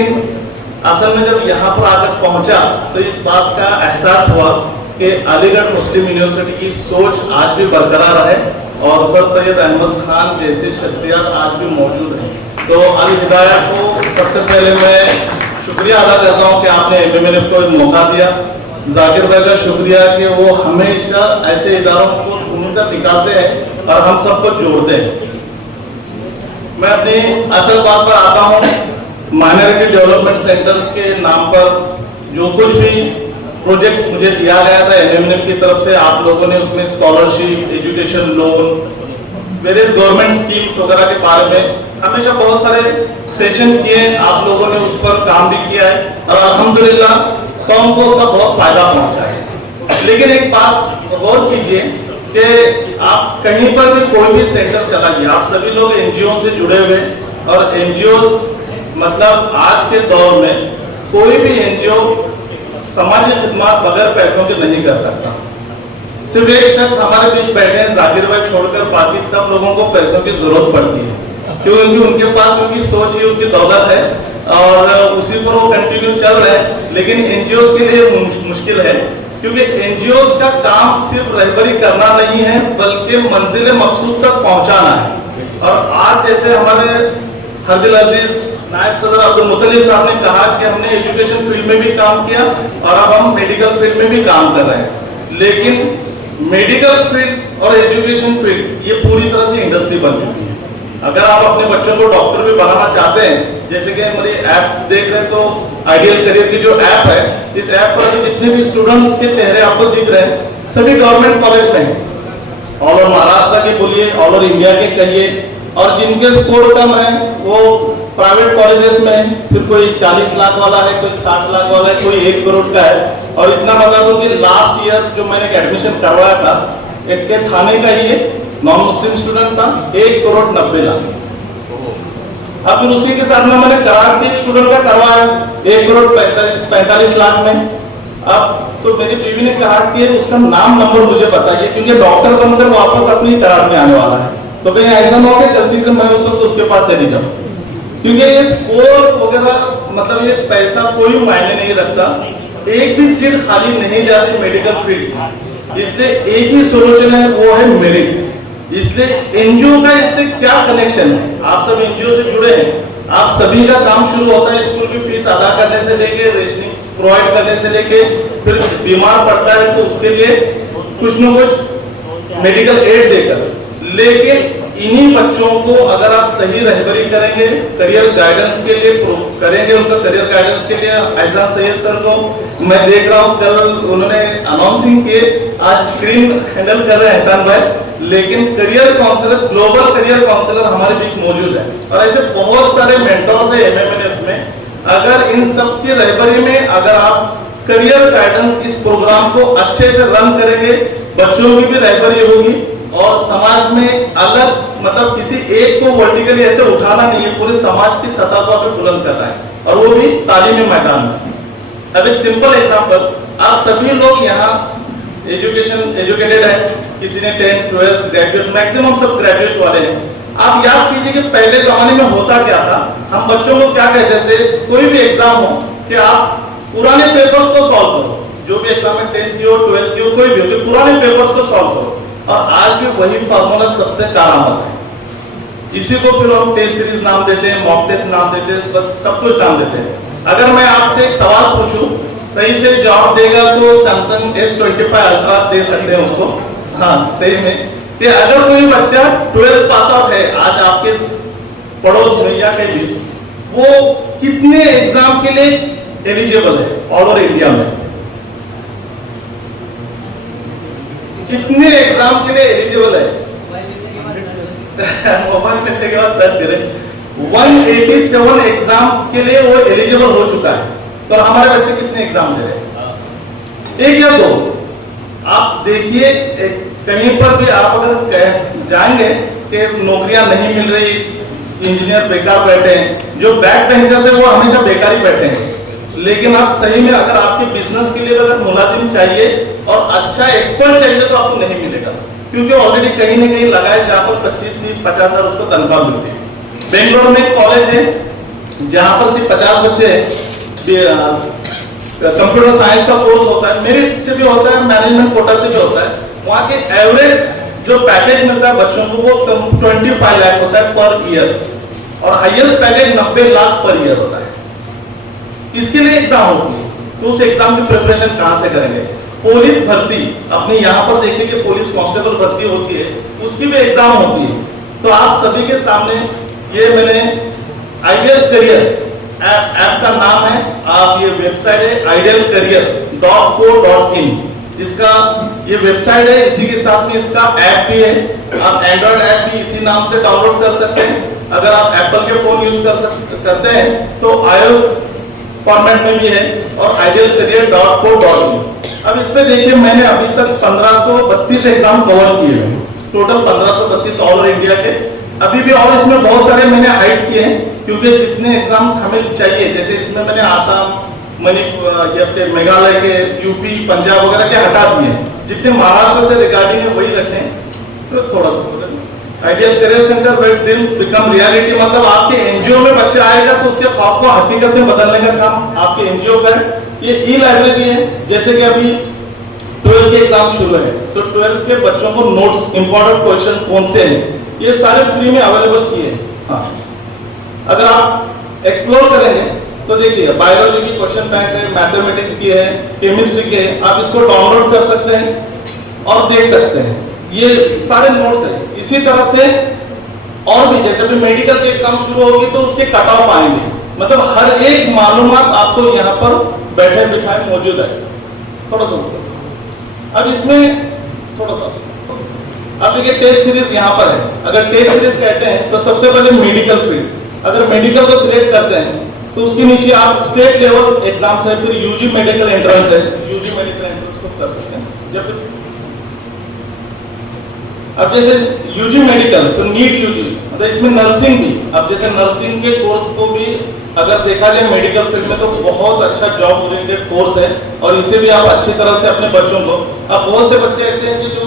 असल में जब यहाँ पर आकर पहुंचा तो इस बात का एहसास हुआ कि अलीगढ़ मुस्लिम यूनिवर्सिटी की सोच आज भी बरकरार है, और सर सैयद अहमद खान जैसी शख्सियत आज भी मौजूद है। तो अली हिदायत को सबसे पहले मैं शुक्रिया अदा करता हूँ कि आपने एमएमएनएफ को मौका दिया। जाकिर भाई का शुक्रिया कि वो हमेशा ऐसे इदारों को ढूंढकर निकालते हैं और हम सबको जोड़ते हैं। मैं अपनी असल बात पर आता हूँ माइनॉरिटी डेवलपमेंट सेंटर के नाम पर जो कुछ भी प्रोजेक्ट मुझे दिया गया था एमएमएनएफ की तरफ से, आप लोगों ने उसमें scholarship, education loan, various government schemes वगैरह के बारे में हमेशा बहुत सारे सेशन किए, आप लोगों ने उस पर काम भी किया है और अल्हम्दुलिल्लाह कौम को उसका बहुत फायदा पहुंचा है। लेकिन एक बात गौर कीजिए कि आप कहीं पर भी कोई भी सेंटर चला गया, आप सभी लोग एनजीओ से जुड़े हुए, और एनजीओ मतलब आज के दौर में कोई भी एनजीओ समाजी खिदमत बगैर पैसों के नहीं कर सकता। सिर्फ एक शख्स हमारे बीच बैठे हैं जाकिर भाई छोड़कर, बाकी सब लोगों को पैसों की जरूरत पड़ती है, क्योंकि उनके पास उनकी सोच ही उनकी दौलत है और उसी पर वो कंटिन्यू चल रहे हैं। लेकिन एनजीओ के लिए मुश्किल है, क्योंकि एनजीओ का काम सिर्फ रहबरी करना नहीं है बल्कि मंजिल मकसूद तक पहुंचाना है। और आज जैसे हमारे हरदिल अजीज नायब सदर अब्दुल मुत्तलिब साहब ने कहा कि हमने एजुकेशन फील्ड में भी काम किया और अब हम मेडिकल फील्ड में भी काम कर रहे हैं, लेकिन मेडिकल फील्ड और एजुकेशन फील्ड ये पूरी तरह से इंडस्ट्री बन चुकी है। अगर आप अपने बच्चों को डॉक्टर भी बनाना चाहते हैं, जैसे कि हमारी ऐप देख रहे हैं तो आइडियल करियर की जो ऐप है, इस ऐप पर जितने भी स्टूडेंट्स के चेहरे आपको दिख रहे हैं सभी गवर्नमेंट कॉलेज में हैं, ऑल ओवर महाराष्ट्र के बोलिए, ऑल ओवर इंडिया के कहिए, और जिनके स्कोर कम है वो प्राइवेट कॉलेजेस में है, फिर कोई 40 लाख वाला है, कोई 60 लाख वाला है, कोई 1 करोड़ का है। और इतना बता दूं कि लास्ट ईयर जो मैंने एडमिशन करवाया था, एक के थाने का ही नॉन मुस्लिम स्टूडेंट था, 1 करोड़ 90 लाख। अब फिर उसी के साथ में मैंने करार के स्टूडेंट का करवाया 1 करोड़ 45 लाख में। अब तो मेरी बीवी ने कहा कि उसका नाम नंबर मुझे बताइए, क्योंकि डॉक्टर बनकर वापस अपनी करार में आने वाला है, तो कहीं ऐसा ना हो कि जल्दी से मैं उस वक्त उसके पास चली जाऊं, क्योंकि ये स्कोर वगैरह मतलब ये पैसा कोई मायने नहीं रखता, एक भी सीट खाली नहीं जाती मेडिकल फील्ड। इसलिए एक ही सोल्यूशन है, वो है मेरिट। इसलिए एनजीओ का इससे क्या कनेक्शन है, आप सब एनजीओ से जुड़े हैं, आप सभी का काम शुरू होता है स्कूल की फीस अदा करने से लेके रेशनिंग प्रोवाइड करने से लेके, फिर बीमार पड़ता है तो उसके लिए कुछ न कुछ मेडिकल एड देकर। लेकिन इन्हीं बच्चों को अगर आप सही रहबरी करेंगे, करियर गाइडेंस के लिए करेंगे, उनका करियर गाइडेंस के लिए एहसान सैयद सर को मैं देख रहा हूँ, कल उन्होंने अनाउंसिंग किए, आज स्क्रीन हैंडल कर रहे हैं एहसान भाई, लेकिन career counsellor, global career counsellor हमारे बीच मौजूद है, और ऐसे बहुत सारे मेंटर्स है एमएमएनएफ में। अगर इन सब की रहबरी में अगर आप करियर गाइडेंस इस प्रोग्राम को अच्छे से रन करेंगे, बच्चों की भी रहबरी होगी और समाज में अलग मतलब किसी एक को वर्टिकली ऐसे उठाना नहीं है, पूरे समाज की सतह पर भी बुलंद करना है, और वो भी तालीमी मैदान में। अब एक सिंपल एग्जांपल, आप सभी लोग यहाँ एजुकेटेड है, किसी ने 10, 12 ग्रेजुएट, मैक्सिमम सब ग्रेजुएट वाले हैं। आप याद कीजिए कि पहले जमाने में होता क्या था, हम बच्चों को क्या कहते थे, कोई भी एग्जाम हो कि आप पुराने पेपर्स को सॉल्व करो, जो भी एग्जाम है 10th की हो 12th की हो कोई भी हो, पुराने पेपर्स को सॉल्व करो, और आज भी वही फार्मूला सबसे कारगर है। इसी को फिर हम टेस्ट सीरीज नाम देते हैं, मॉक टेस्ट नाम देते हैं, सब कुछ नाम देते हैं। अगर मैं आपसे एक सवाल पूछूं, सही से जवाब देगा तो सैमसंग S25 अल्ट्रा दे सकते हैं उसको, हाँ सही में। कि अगर कोई बच्चा 12th पास आउट है आज आपके पड़ोस में या कहीं, वो कितने एग्जाम के लिए एलिजिबल है ऑल ओवर इंडिया में, कितने एग्जाम के लिए एलिजिबल है? मोबाइल में के बाद सर्च करें, 187 एग्जाम के लिए वो एलिजिबल हो चुका है। तो हमारे बच्चे कितने एग्जाम दे रहे हैं? 1 या 2? आप देखिए कहीं पर भी आप अगर जाएंगे कि नौकरियां नहीं मिल रही, इंजीनियर बेकार बैठे हैं, जो बैक बेंचर्स है वो हमेशा बेकार ही बैठे हैं। लेकिन आप सही में अगर आपके बिजनेस के लिए अगर मुलाजिम चाहिए और अच्छा एक्सपर्ट चाहिए तो आपको नहीं मिलेगा, क्योंकि ऑलरेडी कहीं ना कहीं लगा है जहां पर 25, 30, 50 हजार उसको तनख्वाह मिलती है। बेंगलोर में एक कॉलेज है जहां पर सिर्फ 50 बच्चे कंप्यूटर साइंस का कोर्स होता है, मेरिट से भी होता है, मैनेजमेंट कोटा से भी होता है। वहाँ के एवरेज जो पैकेज मिलता है बच्चों को वो 25 लाख होता है पर ईयर, और highest package 90 lakh per year होता है। इसके लिए एग्जाम होती है, तो उस एग्जाम की प्रिपरेशन कहां से करेंगे? पुलिस भर्ती, अपने यहाँ पर देखिए कि पुलिस कांस्टेबल भर्ती होती है, उसकी भी एग्जाम होती है। तो आप सभी के सामने ये मैंने आइडियल करियर ऐप का नाम है, आप ये वेबसाइट है idealcareer.co.in, इसका ये वेबसाइट है, इसी के साथ में इसका ऐप भी है। आप एंड्रॉइड ऐप भी इसी नाम से डाउनलोड कर सकते हैं। अगर आप एप्पल के फोन यूज करते हैं तो iOS फॉर्मेट में भी है और idealcareer.co.in। अब इस पे देखिए, मैंने अभी तक 1532 एग्जाम कवर किए हैं, टोटल 1532 ऑल ओवर इंडिया के। अभी भी और इसमें बहुत सारे मैंने हाइड किए हैं, क्योंकि जितने एग्जाम्स हमें चाहिए, जैसे इसमें मैंने आसाम, मणिपुर, मेघालय के, यूपी, पंजाब वगैरह के हटा दिए, जितने महाराष्ट्र से रिगार्डिंग है वही रखें। तो थोड़ा सा ideal career centre where dreams become reality, मतलब आपके एनजीओ में बच्चा आएगा तो उसके ख्वाब को हकीकत में बदलने का काम आपके एनजीओ का है। ये ई लाइब्रेरी है, जैसे कि अभी 12 के एग्जाम शुरू है, तो 12 के बच्चों को नोट्स, इंपॉर्टेंट क्वेश्चन कौन से हैं, ये सारे फ्री में अवेलेबल किए हैं। हाँ, अगर आप एक्सप्लोर करेंगे तो देखिए, बायोलॉजी की क्वेश्चन बैंक है, मैथमेटिक्स की है, केमिस्ट्री के है, आप इसको डाउनलोड कर सकते हैं और देख सकते हैं। ये सारे नोट्स हैं। इसी तरह से और भी, जैसे भी मेडिकल के एग्जाम शुरू होगी तो उसके कट ऑफ आएंगे, मतलब हर एक मालूमात आपको यहाँ पर बैठे बिठाए मौजूद है। थोड़ा सा अब इसमें थोड़ा सा अब देखिए, टेस्ट सीरीज यहाँ पर है। अगर टेस्ट सीरीज कहते हैं तो सबसे पहले मेडिकल फील्ड, अगर मेडिकल को सिलेक्ट करते हैं तो उसके नीचे आप स्टेट लेवल एग्जाम्स है, फिर यूजी मेडिकल एंट्रेंस है, यूजी मेडिकल एंट्रेंस को कर सकते हैं। जब अब जैसे यूजी मेडिकल तो नीट यूजी, मतलब इसमें नर्सिंग भी, अब जैसे नर्सिंग के कोर्स को भी अगर देखा जाए मेडिकल फील्ड में तो बहुत अच्छा जॉब ओरिएंटेड कोर्स है, और इसे भी आप अच्छी तरह से अपने बच्चों को, अब बहुत से बच्चे ऐसे हैं कि जो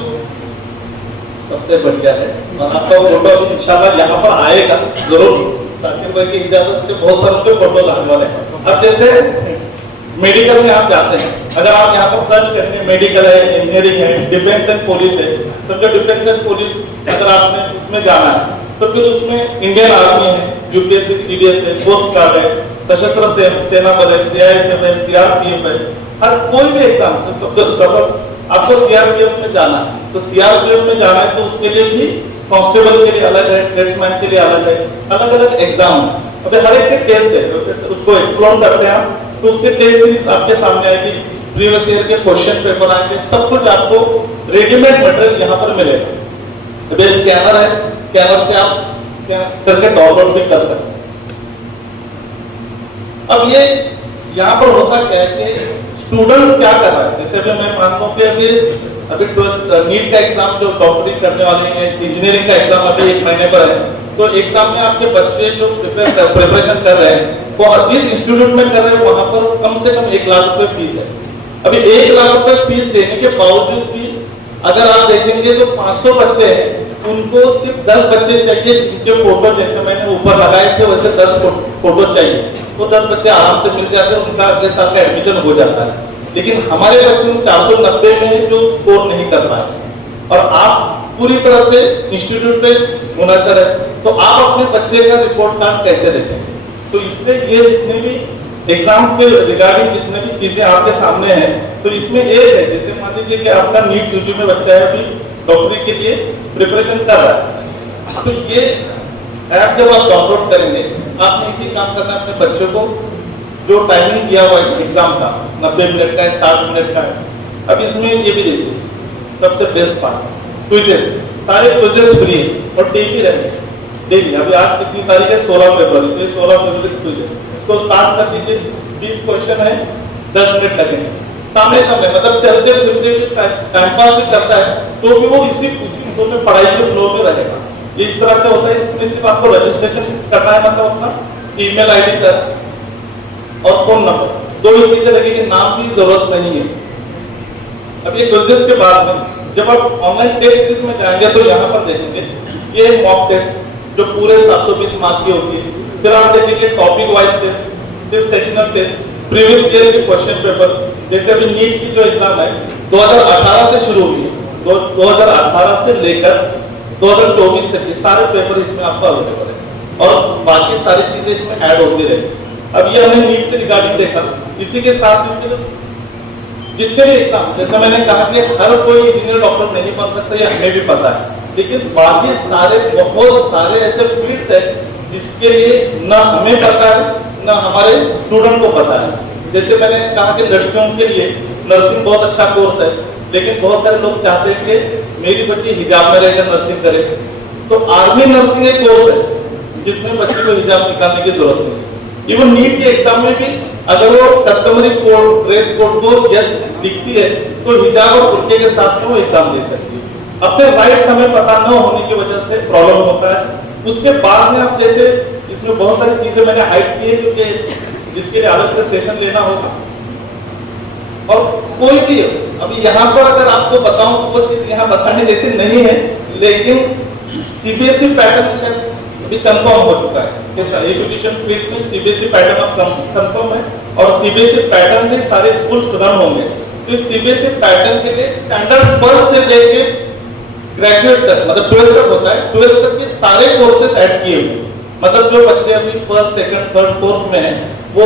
सबसे बढ़िया है, और आपका फोटो अभी इंशाल्लाह यहाँ पर आएगा जरूर, ताकि भाई की इजाजत से बहुत सारे के फोटो लाने वाले। अब जैसे मेडिकल में आप जाते हैं, अगर आप यहाँ पर सर्च करेंगे, मेडिकल है, इंजीनियरिंग है, डिफेंस एंड पुलिस है, सबके डिफेंस एंड पुलिस अगर आपने उसमें जाना है तो फिर उसमें इंडियन आर्मी है, यूपीएससी, सीडीएस है, कोस्ट गार्ड है, सशस्त्र सेना बल है, सीआईएसएफ है, सीआरपीएफ है, हर कोई भी एग्जाम आपको सीआरपीएफ में जाना है तो सीआरपीएफ में जाना है तो उसके लिए भी कांस्टेबल के लिए अलग है, ट्रेड्समैन के लिए अलग है, अलग अलग एग्जाम है। अब हर एक के टेस्ट है, उसको एक्सप्लोर करते हैं तो उसके टेस्ट सीरीज आपके सामने आएगी, प्रीवियस ईयर के क्वेश्चन पेपर आएंगे, सब कुछ आपको रेडीमेड मटेरियल यहाँ पर मिलेगा। तो स्कैनर है, स्कैनर से आप स्कैन करके डाउनलोड भी कर सकते हैं। अब ये यहाँ पर होता क्या है कि स्टूडेंट क्या कर रहा है, जैसे अभी मैं मानता हूँ कि अभी नीट का एग्जाम जो डॉक्टरी करने वाले हैं, इंजीनियरिंग का एग्जाम अभी 1 महीने पर है, तो एग्जाम में आपके बच्चे जो प्रिपरेशन कर रहे हैं वो जिस इंस्टीट्यूट में कर रहे हैं वहां पर कम से कम 1 लाख रुपए फीस है। अभी 1 लाख रुपए फीस देने के बावजूद भी अगर आप देखेंगे तो 500 बच्चे हैं, उनको सिर्फ 10 बच्चे चाहिए जिनके फोटो जैसे मैंने ऊपर लगाए थे वैसे 10 फोटो चाहिए, तो 10 बच्चे आराम से मिल जाते हैं, उनका अगले साल का एडमिशन हो जाता है। लेकिन हमारे बच्चे 490 में जो स्कोर नहीं कर पाए, और आप पूरी तरह से इंस्टीट्यूट पे मुनसर है, तो आप अपने बच्चे का रिपोर्ट कार्ड कैसे देखेंगे? तो इसलिए ये जितने भी एग्जाम्स के रिगार्डिंग जितने भी चीजें आपके सामने हैं, तो इसमें एक है, जैसे मान लीजिए कि आपका नीट यूजी में बच्चा है, अभी डॉक्टरी के लिए प्रिपरेशन कर रहा है, तो ये ऐप जब आप डाउनलोड करेंगे, आपने एक ही काम करना है, अपने बच्चों को जो टाइमिंग दिया हुआ है एग्जाम का 90 मिनट का है, 60 मिनट का है। अब इसमें ये भी देखिए, सबसे बेस्ट पार्ट क्विजेस, सारे क्विजेस फ्री है और डेली रहेंगे, डेली। अभी आज कितनी तारीख है? 16 फरवरी, तो 16 फरवरी क्विजेस, इसको स्टार्ट कर दीजिए। 20 क्वेश्चन है, 10 मिनट लगेंगे, सामने सामने, मतलब चलते फिरते टाइम पास भी करता है तो भी वो उसी फ्लो में, पढ़ाई के फ्लो में रहेगा। ये इस तरह से होता है। इसमें सिर्फ आपको रजिस्ट्रेशन करना है, मतलब अपना ईमेल आईडी कर और फोन नंबर, 2 ही चीजें लगेगी, नाम की जरूरत नहीं है। अब ये क्विज़ेस के बाद में जब आप ऑनलाइन टेस्ट सीरीज में जाएंगे तो यहाँ पर देखेंगे ये मॉक टेस्ट जो पूरे 720 मार्क की होती है, फिर आप देखेंगे टॉपिक वाइज टेस्ट, फिर सेक्शनल टेस्ट, प्रीवियस ईयर के क्वेश्चन पेपर। जैसे अभी नीट की जो एग्जाम है 2018 से शुरू हुई है, 2018 से लेकर 2024 तक के सारे पेपर इसमें आपको अवेलेबल है, और बाकी सारी चीजें इसमें ऐड होती रहेगी। अब ये हमने नीट से रिगार्डिंग देखा, इसी के साथ में जितने भी एग्जाम, जैसे मैंने कहा कि हर कोई इंजीनियर डॉक्टर नहीं बन सकता, ये हमें भी पता है, लेकिन बाकी सारे बहुत सारे ऐसे फील्ड्स है जिसके लिए ना हमें पता है ना हमारे स्टूडेंट को पता है। जैसे मैंने कहा कि लड़कियों के लिए नर्सिंग बहुत अच्छा कोर्स है, लेकिन बहुत सारे लोग चाहते हैं कि मेरी बच्ची हिजाब में रहकर नर्सिंग करे। तो आर्मी नर्सिंग एक कोर्स है जिसमें बच्चे को हिजाब निकालने की जरूरत नहीं। इवन नीट के एग्जाम में भी अगर वो कस्टमरी कोड ड्रेस कोड को यस लिखती है तो हिजाब और कुर्ते के साथ में वो एग्जाम दे सकती है। अपने राइट हमें पता न होने की वजह से प्रॉब्लम होता है। उसके बाद में अब जैसे इसमें बहुत सारी चीजें मैंने हाइड की है क्योंकि इसके लिए अलग से सेशन लेना होगा। और कोई भी अभी यहाँ पर अगर आपको बताऊं तो वो चीज यहाँ बताने जैसे नहीं है, लेकिन सीबीएसई पैटर्न शायद अभी कंफर्म हो चुका है कि एजुकेशन फील्ड में सीबीएसई पैटर्न अब कंफर्म है और सीबीएसई पैटर्न से सारे स्कूल रन होंगे। तो सीबीएसई पैटर्न के लिए स्टैंडर्ड फर्स्ट से लेके ग्रेजुएट तक मतलब 12th तक होता है, 12th तक के सारे कोर्सेज ऐड किए हुए। मतलब जो बच्चे अभी फर्स्ट सेकंड थर्ड फोर्थ में हैं वो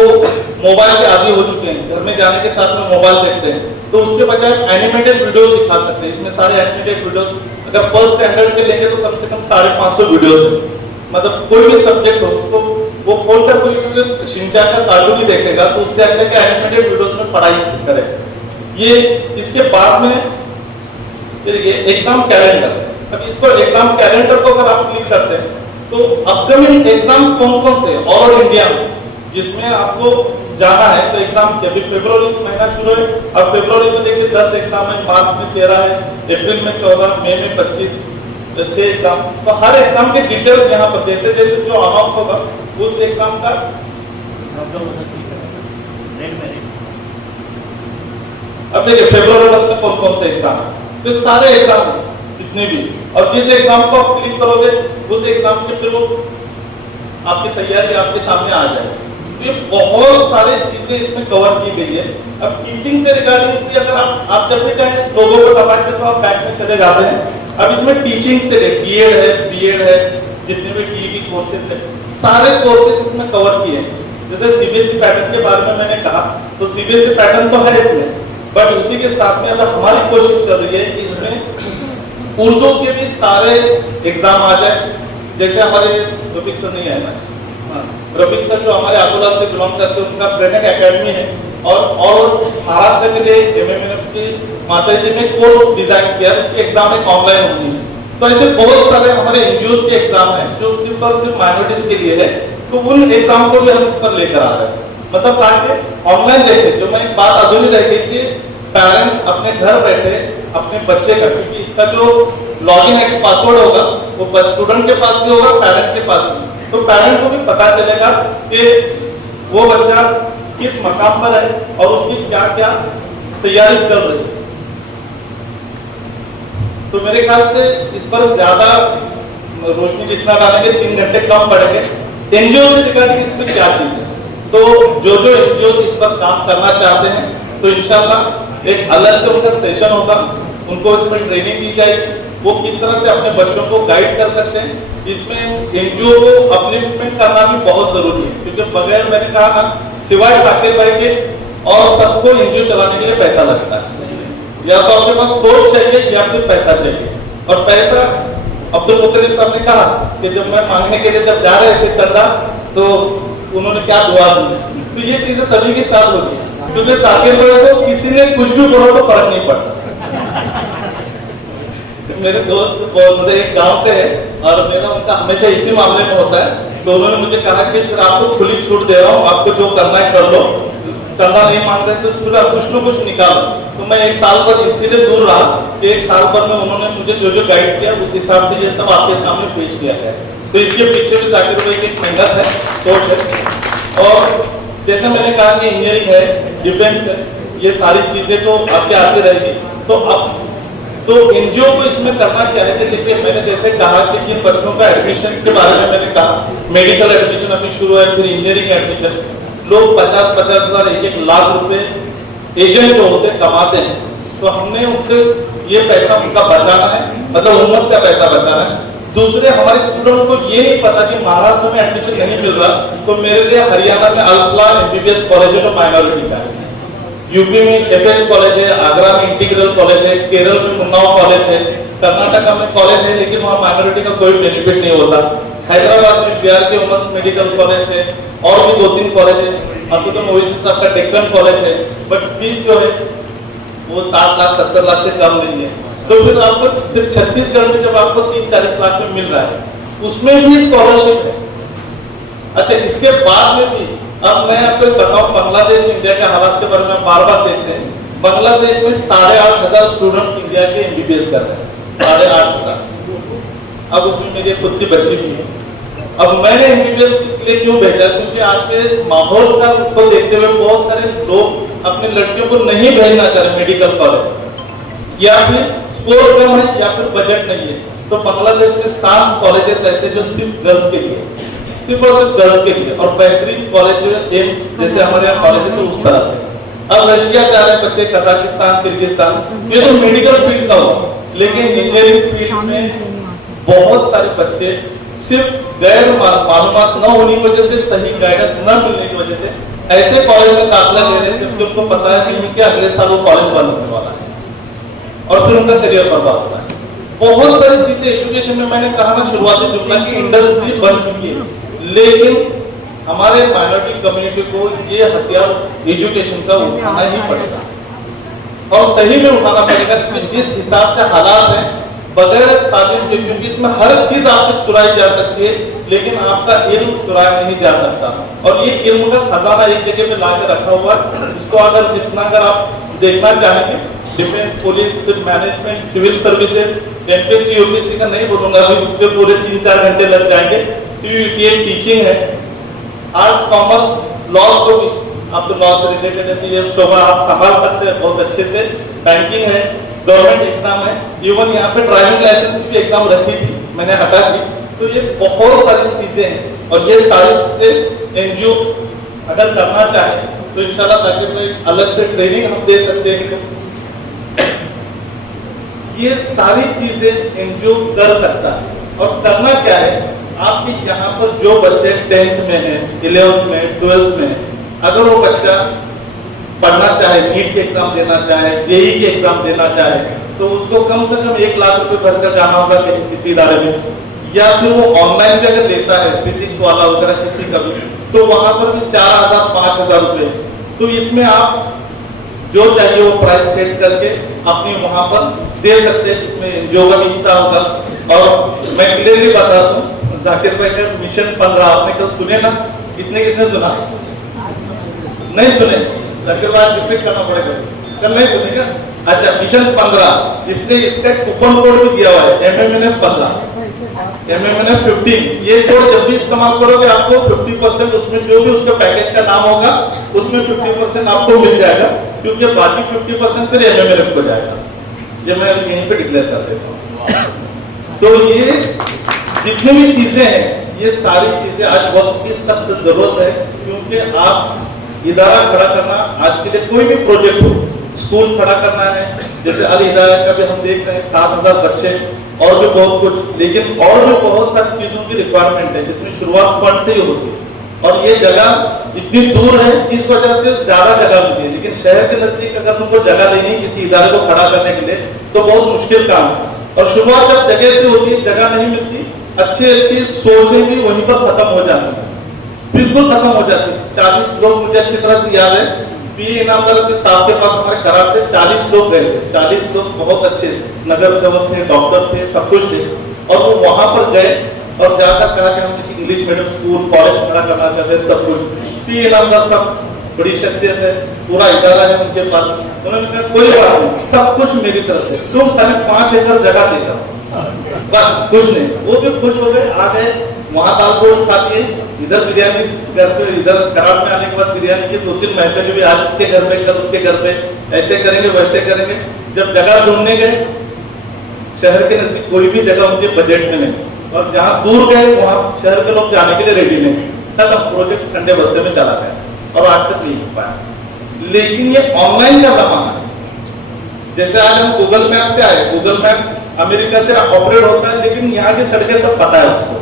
मोबाइल के आदी हो चुके हैं, घर में जाने के साथ में मोबाइल देखते हैं, तो उसके बजाय एनिमेटेड वीडियोस दिखा सकते हैं। इसमें सारे एनिमेटेड वीडियोस अगर फर्स्ट स्टैंडर्ड के लेंगे तो कम से कम 550 वीडियोस है। मतलब कोई भी सब्जेक्ट हो उसको वो खोलकर कोई शिनचैन का कार्टून ही देखेगा तो उससे अच्छा कि एनिमेटेड वीडियोस में पढ़ाई करे। ये इसके बाद में चलिए एग्जाम कैलेंडर। अब इसको एग्जाम कैलेंडर को अगर आप क्लिक करते हैं तो अपकमिंग एग्जाम कौन कौन से ऑल ओवर इंडिया में जिसमें आपको जाना है तो एग्जाम अभी फरवरी महीना शुरू है। अब फरवरी में देखिए 10 एग्जाम है, मार्च में 13 है, अप्रैल में 14, मई में 25, 6 एग्जाम। तो हर एग्जाम के डिटेल्स यहाँ पर जैसे जैसे जो अनाउंस होगा उस एग्जाम का अब देखिए फरवरी में कौन कौन से एग्जाम है तो सारे एग्जाम जितने भी, और जिस एग्जाम को आप क्लिक करोगे उस एग्जाम के फिर वो आपकी तैयारी आपके सामने आ जाएगी। ये बहुत सारे चीजें इसमें कवर की गई है। अब टीचिंग से रिगार्डिंग भी अगर आप जब भी चाहे लोगों को दबाएंगे तो आप बैक में चले जाते हैं। अब इसमें टीचिंग से डीएड है, बीएड है, जितने भी टीईटी कोर्सेज है सारे कोर्सेज इसमें कवर किए हैं। जैसे सीबीएसई पैटर्न के बारे में मैंने कहा तो सीबीएसई पैटर्न तो है इसमें, बट उसी के साथ में अब हमारी कोशिश चल रही है कि इसमें उर्दू के भी सारे एग्जाम आ जाए। जैसे हमारे रफीक सर नहीं है ना, रफीक सर जो हमारे अब्दुल्ला से बिलोंग करते हैं उनका ट्रेनिंग एकेडमी है और महाराष्ट्र के लिए एमएमएनएफ की माता जी ने कोर्स डिजाइन किया, उसके एग्जाम एक ऑनलाइन होनी है। तो ऐसे बहुत सारे हमारे एनजीओ के एग्जाम हैं जो सिर्फ और सिर्फ माइनॉरिटीज के लिए है, तो उन एग्जाम को भी हम इस पर लेकर आ रहे हैं। मतलब ताकि ऑनलाइन देखे, जो मैं एक बात अधूरी रह गई कि पेरेंट्स अपने घर बैठे अपने बच्चे का, क्योंकि इसका जो लॉगिन है पासवर्ड होगा वो स्टूडेंट के पास भी होगा पेरेंट के पास भी, तो पेरेंट को भी पता चलेगा कि वो बच्चा किस मकाम पर है और उसकी क्या क्या तैयारी चल रही है। तो मेरे ख्याल से इस पर ज्यादा रोशनी जितना डालेंगे 3 घंटे कम पड़ेंगे। एनजीओ से रिगार्डिंग इसमें क्या चीज है, तो जो एनजीओ इस पर काम करना चाहते हैं तो इंशाल्लाह एक अलग से उनका सेशन होगा, उनको इसमें ट्रेनिंग दी जाएगी, वो किस तरह से अपने बच्चों को गाइड कर सकते हैं। इसमें एनजीओ को अपलिफ्टमेंट करना भी बहुत जरूरी है, क्योंकि बगैर मैंने कहा ना सिवाय साकिर भाई के और सबको एनजीओ चलाने के लिए पैसा लगता है। या तो आपके पास सोच चाहिए या फिर पैसा चाहिए, और पैसा अब्दुल मुतलिब साहब ने कहा कि जब मैं मांगने के लिए जब जा रहे थे चंदा तो उन्होंने क्या दुआ दी। तो ये चीजें सभी के साथ होती है, क्योंकि साकिर भाई को किसी ने कुछ भी बोला तो फर्क नहीं पड़ता। मेरे दोस्त बहुत एक गांव से है और मेरा उनका हमेशा इसी मामले में होता है, तो उन्होंने मुझे कहा कि फिर आपको खुली छूट दे रहा हूँ, आपको जो करना है कर लो, चंदा नहीं मांग रहे तो पूरा कुछ न कुछ निकालो। तो मैं 1 साल पर इसीलिए दूर रहा कि 1 साल पर में उन्होंने मुझे जो जो गाइड किया उस हिसाब से ये सब आपके सामने पेश किया है। तो इसके पीछे भी जाकिर भाई की एक मेहनत है, सोच है। और जैसे मैंने कहा कि इंजीनियरिंग है, डिफेंस है, ये सारी चीजें तो आपके आती रहेगी। तो अब तो एनजीओ को इसमें करना क्या है कि देखिए मैंने जैसे कहा कि जिन बच्चों का एडमिशन के बारे में मैंने कहा, मेडिकल एडमिशन अभी शुरू है, फिर इंजीनियरिंग एडमिशन, लोग 50-50 हजार 1-1 लाख रुपए एजेंट जो होते कमाते हैं, तो हमने उनसे ये पैसा उनका बचाना है, मतलब उम्मत का पैसा बचाना है। दूसरे हमारे स्टूडेंट्स को ये नहीं पता कि महाराष्ट्र में एडमिशन नहीं मिल रहा, तो मेरे लिए हरियाणा में अल्फलान एमबीबीएस कॉलेज है जो माइनॉरिटी का है, यूपी में एफएच कॉलेज है, आगरा में इंटीग्रल कॉलेज है, केरल में उन्नाव कॉलेज है, कर्नाटका में कॉलेज है, लेकिन वहाँ माइनॉरिटी का कोई बेनिफिट नहीं होता। हैदराबाद में बीआरके वुमेन्स मेडिकल कॉलेज है, और भी 2-3 कॉलेज है, असुदम ओवैसी साहब का डेक्कन कॉलेज है, बट फीस जो है वो 7 लाख 70 लाख से कम नहीं है। तो फिर आपको फिर छत्तीसगढ़ में जब आपको 30-40 लाख में मिल रहा है, उसमें भी स्कॉलरशिप है। अच्छा, इसके बाद में भी अब मैं आपको बताऊं, बांग्लादेश इंडिया के हालात के बारे में बार बार देखते हैं। बांग्लादेश में 8,500 स्टूडेंट्स इंडिया के एमबीबीएस कर रहे हैं, 8,500। अब उसमें मेरी खुद की बच्ची भी है। अब मैंने एमबीबीएस के लिए क्यों भेजा, क्योंकि आज के माहौल का को देखते हुए बहुत सारे लोग अपनी लड़कियों को नहीं भेजना चाह रहे मेडिकल कॉलेज, या फिर स्कोर कम है या फिर बजट नहीं है। तो बांग्लादेश में 7 कॉलेजेस ऐसे जो सिर्फ गर्ल्स के लिए, सिर्फ और सिर्फ गर्ल्स के लिए, और बेहतरीन कॉलेज जो है एम्स जैसे हमारे यहाँ कॉलेज है, तो उस तरह से। अब रशिया जा रहे बच्चे, कजाकिस्तान, किर्गिस्तान, ये तो मेडिकल फील्ड का हुआ, लेकिन इंजीनियरिंग फील्ड में बहुत सारे बच्चे सिर्फ गैर मालूमात न होने की वजह से, सही गाइडेंस न मिलने की वजह से ऐसे कॉलेज में दाखिला ले रहे हैं जबकि उनको पता है कि अगले साल वो कॉलेज बंद होने वाला है और फिर उनका करियर बर्बाद होता है। बहुत सारी चीजें एजुकेशन में, मैंने कहा ना शुरुआती जुमला की इंडस्ट्री बन चुकी है, लेकिन हमारे माइनॉरिटी कम्युनिटी को ये हथियार एजुकेशन का उठाना ही पड़ेगा, और सही में उठाना पड़ेगा, क्योंकि जिस हिसाब से हालात हैं बगैर तालीम के, क्योंकि इसमें हर चीज आपसे चुराई जा सकती है, लेकिन आपका इल्म चुराया नहीं जा सकता। और ये इल्म का खजाना एक जगह पे लाके रखा हुआ है, इसको अगर जितना अगर आप देखना चाहेंगे, डिफेंस, पुलिस, फिर management, civil services, MPSC UPSC का नहीं बोलूंगा अभी, उस पर पूरे 3-4 घंटे लग जाएंगे। सीयूईटी टीचिंग है, आर्ट्स, कॉमर्स, लॉ को भी आप तो लॉ से रिलेटेड है, ये शोभा आप संभाल सकते हैं बहुत अच्छे से। बैंकिंग है, गवर्नमेंट एग्जाम है, इवन यहाँ पे ड्राइविंग लाइसेंस की भी एग्जाम रखी थी, मैंने हटा दी। तो ये बहुत सारी चीजें हैं, और ये सारी चीजें एनजीओ अगर करना चाहे तो इंशाल्लाह ताकि तो अलग से ट्रेनिंग हम दे सकते हैं। ये सारी चीजें एनजीओ कर सकता है, और करना क्या है, आपके यहाँ पर जो बच्चे 10th में है, 11th में, 12th में, अगर वो बच्चा पढ़ना चाहे, नीट के एग्जाम देना चाहे, जेई के एग्जाम देना चाहे, तो उसको कम से कम 1 लाख रुपए भरकर जाना होगा कहीं किसी इदारे में, या फिर वो ऑनलाइन भी अगर लेता है फिजिक्स वाला वगैरह किसी का भी, तो वहां पर भी 4,000-5,000 रुपए। तो इसमें आप जो चाहिए वो प्राइस सेट करके अपनी वहां पर दे सकते हैं, जिसमें जो भी हिस्सा होगा। और मैं क्लियरली बता दूं, जाकिर भाई का मिशन 15 आपने कल सुने ना, किसने सुना? नहीं सुने, जाकिर भाई रिपीट करना पड़ेगा, कल नहीं सुनेगा। अच्छा, मिशन 15, इसलिए इसका कूपन कोड भी दिया हुआ है, MMNF 15, MMNF 15। ये कोड जब भी इस्तेमाल करोगे आपको 50% उसमें जो भी उसका पैकेज का नाम होगा उसमें 50% आपको मिल जाएगा, क्योंकि बाकी 50% फिर MMNF को जाएगा। ये मैं यहीं पे डिक्लेयर कर देता हूँ। तो ये जितनी भी चीजें हैं, ये सारी चीजें आज वक्त की सख्त जरूरत है, क्योंकि आप इदारा खड़ा करना, आज के लिए कोई भी प्रोजेक्ट हो, स्कूल खड़ा करना है, जैसे अल इदारा का भी हम देख रहे हैं 7,000 बच्चे, और भी बहुत कुछ, लेकिन और भी बहुत सारी चीजों की रिक्वायरमेंट है, जिसमें शुरुआत फंड से ही होती है। और ये जगह इतनी दूर है, इस वजह से ज्यादा जगह मिलती है, लेकिन शहर के नजदीक अगर तुमको जगह लेनी है किसी इदारे को खड़ा करने के लिए, तो बहुत मुश्किल काम है। और शुरुआत जब जगह से होती है, जगह नहीं मिलती, अच्छी सोचें भी वहीं पर खत्म हो जाती है, बिल्कुल खत्म हो जाती है। 40 लोग मुझे अच्छी तरह से याद है, पीए इनामदार के साथ के पास हमारे करार से 40 लोग गए थे, 40 लोग बहुत अच्छे नगर सेवक थे, डॉक्टर थे, सब कुछ थे, और वो वहां पर गए और जाकर कहा कि हम इंग्लिश मीडियम स्कूल, कॉलेज खड़ा करना चाहते हैं, सब कुछ। पीए इनामदार साहब बड़ी शख्सियत है, पूरा इदारा है उनके पास, उन्होंने कहा कोई बात नहीं, सब कुछ मेरी तरफ से, तुम साढ़े 5 एकड़ जगह देगा, बस कुछ नहीं। वो भी खुश हो गए, आ गए, वहां दाल गोश्त खाती है, इधर बिरयानी करते, इधर करार में आने के बाद बिरयानी की 2-3 महफिल भी, आज इसके घर पे, कल उसके घर पे, ऐसे करेंगे वैसे करेंगे। जब जगह ढूंढने गए, शहर के नजदीक कोई भी जगह उनके बजट में नहीं, और जहां दूर गए वहां शहर के लोग जाने के लिए रेडी नहीं, सब प्रोजेक्ट ठंडे बस्ते में चला गया, और आज तक नहीं हो पाया। लेकिन ये ऑनलाइन का जमाना है, जैसे आज हम गूगल मैप से आए, गूगल मैप अमेरिका से ऑपरेट होता है, लेकिन यहाँ की सड़कें सब पता है उसको।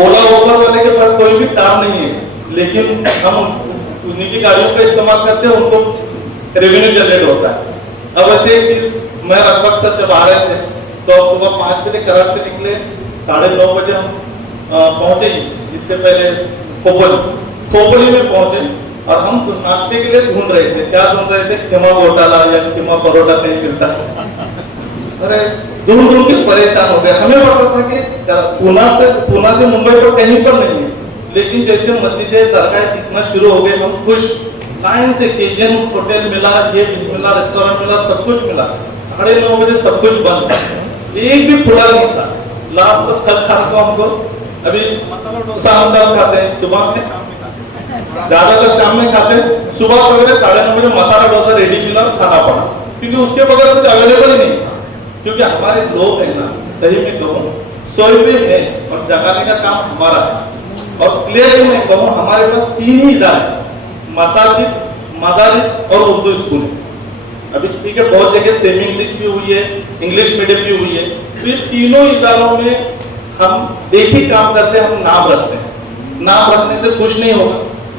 ओला ओबर वाले के पास कोई भी कार नहीं है, लेकिन हम उन्हीं की गाड़ियों का इस्तेमाल करते हैं, उनको रेवेन्यू जनरेट होता है। अब ऐसे एक चीज, मैं लगभग सर जब आ रहे थे, तो अब सुबह 5 बजे करार से निकले, 9:30 बजे हम पहुंचे, इससे पहले खोपोली, खोपड़ी में पहुंचे और हम कुछ नाश्ते के लिए ढूंढ रहे थे। क्या ढूंढ रहे थे? खीमा घोटाला या खीमा परोठा कहीं मिलता। अरे दूर दूर के परेशान हो गए। हमें पता था कि पूना से मुंबई तो कहीं पर नहीं है, लेकिन जैसे मस्जिदें दरगाह दिखना शुरू हो गए हम खुश। लाइन से केजन होटल मिला, ये बिस्मिल्लाह रेस्टोरेंट मिला, सब कुछ मिला। 9:30 बजे सब कुछ बंद, एक भी खुला नहीं था। लास्ट तो थक खा को हमको अभी मसाला डोसा हम तब खाते हैं सुबह में, ज्यादा तो शाम में खाते हैं। सुबह सवेरे 9:30 बजे मसाला डोसा रेडी मिला, खाना पड़ा, क्योंकि उसके बगैर कुछ अवेलेबल ही नहीं था। क्योंकि हमारे लोग हैं ना, सही में कहूँ, सोए हुए हैं और जगाने का काम हमारा है। और क्लियर में कहूँ, हमारे पास 3 ही इदारे, मसाजिद, मदारिस और उर्दू स्कूल है। अभी ठीक है, बहुत जगह सेमी इंग्लिश भी हुई है, इंग्लिश मीडियम भी हुई है। तो ये तीनों इदारों में हम एक ही काम करते हैं, हम नाम रखते हैं। नाम रखने से कुछ नहीं होगा।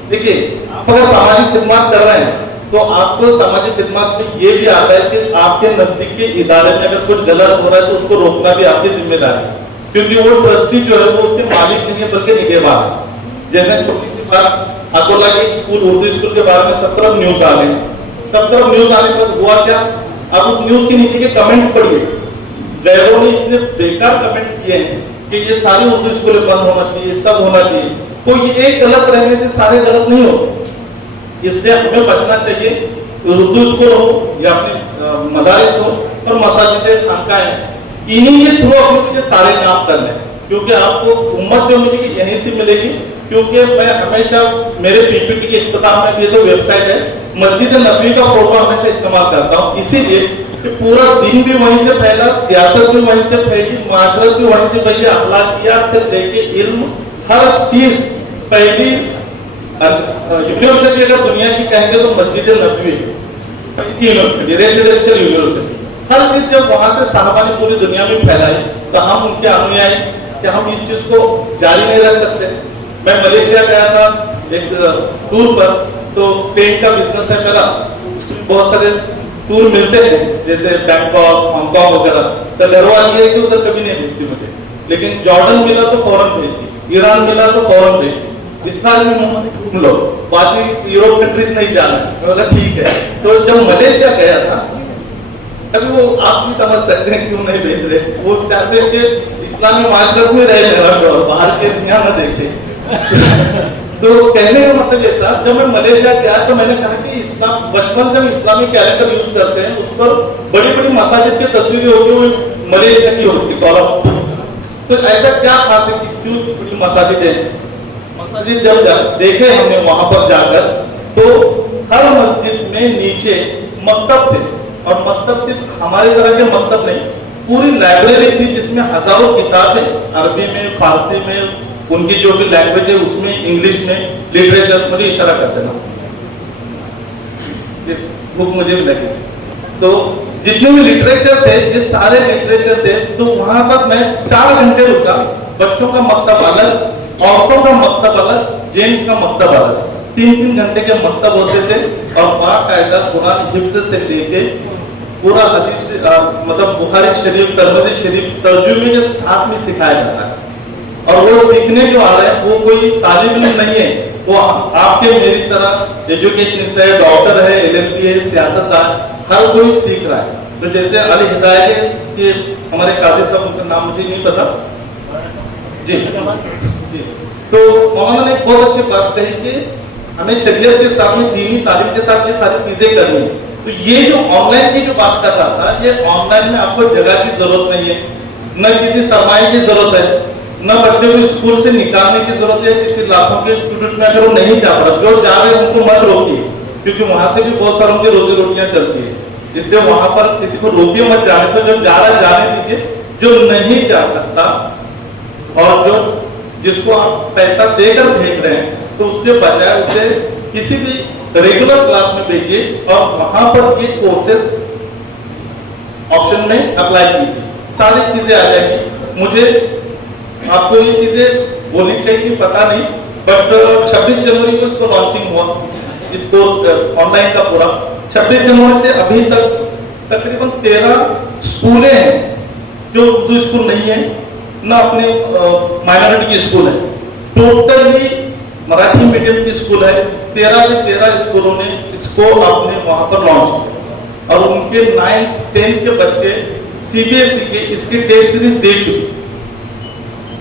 देखिए, आप अगर सामाजिक खिदमत कर रहे हैं तो आपको सामाजिक खिदमत में ये भी आता है कि आपके नजदीक के इदारे में अगर कुछ गलत हो रहा है तो उसको रोकना भी आपकी जिम्मेदारी है, क्योंकि वो ट्रस्टी जो है वो उसके मालिक नहीं है बल्कि निगहबान है। जैसे छोटी सी बात, अकोला के स्कूल, उर्दू स्कूल के बारे में 17 न्यूज आ गए। 17 न्यूज आने पर हुआ क्या? अब उस न्यूज के नीचे के कमेंट पढ़िए। गैरों ने इतने बेकार कमेंट किए हैं कि ये सारी उर्दू स्कूलें बंद होना चाहिए, सब होना चाहिए। कोई एक गलत रहने से सारे गलत नहीं होते, इसलिए हमें बचना चाहिए। उर्दू स्कूल हो या अपने मदारिस हो और मसाजिद, खानकाहें, इन्हीं के थ्रू अपने सारे काम करने हैं, क्योंकि आपको उम्मत जो मिलेगी यहीं से मिलेगी। क्योंकि मैं हमेशा मेरे पीपीटी के इख्तिताम में भी तो वेबसाइट है, मस्जिद नबवी का फोटो हमेशा इस्तेमाल करता हूँ, इसीलिए कि पूरा दिन भी वहीं से फैला, सियासत भी वहीं से फैली, माशरत भी वहीं से फैली, अखलाकियात से लेके इल्म, हर चीज पहली यूनिवर्सिटी अगर दुनिया की कहेंगे तो मस्जिद नबवी यूनिवर्सिटी, रेसिडेंशियल यूनिवर्सिटी। हर चीज जब वहां से साहबा ने पूरी दुनिया में फैलाई तो हम उनके अनुयायी कि हम इस चीज को जारी नहीं रख सकते। मैं मलेशिया गया था एक टूर पर, तो पेंट का बिजनेस है मेरा, उसमें बहुत सारे टूर मिलते हैं जैसे बैंकॉक, हांगकांग वगैरह। तो दरवाजा ये कि उधर कभी नहीं भेजती मुझे, लेकिन जॉर्डन मिला तो फौरन भेजती, ईरान मिला तो फौरन भेजती। इस्लाम में मोहम्मद घूम लो, बाकी यूरोप कंट्रीज नहीं जाना। बोला ठीक है। तो जब मलेशिया गया था, अभी वो आप भी समझ सकते हैं क्यों नहीं भेज रहे। वो चाहते हैं कि इस्लामी माशरत में रहे मेरा शौहर, बाहर के दुनिया न देखे। तो कहने का मतलब ये था, जब मैं मलेशिया गया तो मैंने कहा कि इस्लाम, बचपन से हम इस्लामी कैलेंडर यूज करते हैं, उस पर बड़ी बड़ी मसाजिद की तस्वीरें होगी, वो मलेशिया की होती कॉलम। तो ऐसा क्या खास है कि क्यों बड़ी मसाजिद है? मस्जिद जब देखे हमने वहां पर जाकर, तो हर मस्जिद में नीचे मकतब थे, और मकतब सिर्फ हमारी तरह के मकतब नहीं, पूरी लाइब्रेरी थी जिसमें हजारों किताबें, अरबी में, फारसी में, उनकी जो भी लैंग्वेज है उसमें, इंग्लिश में, लिटरेचर। मुझे इशारा कर देना, बुक मुझे भी लगी। तो जितने भी लिटरेचर थे, ये सारे लिटरेचर थे। तो वहां पर मैं 4 घंटे रुका। बच्चों का मकतब अलग, औरतों का मकतब अलग, जेंट्स का मकतब अलग, 3-3 घंटे के मकतब होते थे। और बाकायदा कुरान हिफ्ज से लेके पूरा हदीस, मतलब बुखारी शरीफ, तिरमिज़ी शरीफ तर्जुमे के साथ में सिखाया जाता है। और वो सीखने जो आ रहे हैं वो कोई तालिब इल्म नहीं है, वो आपके मेरी तरह एजुकेशनिस्ट है, डॉक्टर है, LLB है, सियासतदान, हर कोई सीख रहा है। तो जैसे अली हिदायत के हमारे काजी साहब, उनका नाम मुझे नहीं पता जी जी, तो मौलाना ने बहुत अच्छी बात कही कि हमें शरीयत के साथ में, दीनी तालीम के साथ ये सारी चीजें करनी है। तो ये जो ऑनलाइन की जो बात कर रहा था, ये ऑनलाइन में आपको जगह की जरूरत नहीं है, न किसी सरमाए की जरूरत है, न बच्चों को स्कूल से निकालने की जरूरत है। किसी लाखों के स्टूडेंट में अगर वो नहीं जा रहा, जो जा रहे हैं उनको मत रोकिए, क्योंकि वहां से भी बहुत सारों की रोजी रोटियां चलती है। इसलिए वहां पर किसी को रोकिए मत जाने से, जो जा रहा है जाने दीजिए। जो नहीं जा सकता और जो जिसको आप पैसा देकर भेज रहे हैं, तो उसके बजाय उसे किसी भी रेगुलर क्लास में भेजिए और वहां पर ये कोर्सेज ऑप्शन में अप्लाई कीजिए, सारी चीजें आ जाएंगी। मुझे आपको ये चीजें बोलनी चाहिए कि पता नहीं, बट 26 जनवरी को इसको लॉन्चिंग हुआ, इस कोर्स ऑनलाइन का पूरा। 26 जनवरी से अभी तक तकरीबन 13 स्कूलें हैं जो उर्दू स्कूल नहीं है, ना अपने माइनॉरिटी के स्कूल है। टोटली मराठी मीडियम की स्कूल है, 13 के 13 स्कूलों ने इसको अपने वहां पर लॉन्च किया और उनके 9th 10th के बच्चे सीबीएसई के इसके टेस्ट सीरीज दे चुके,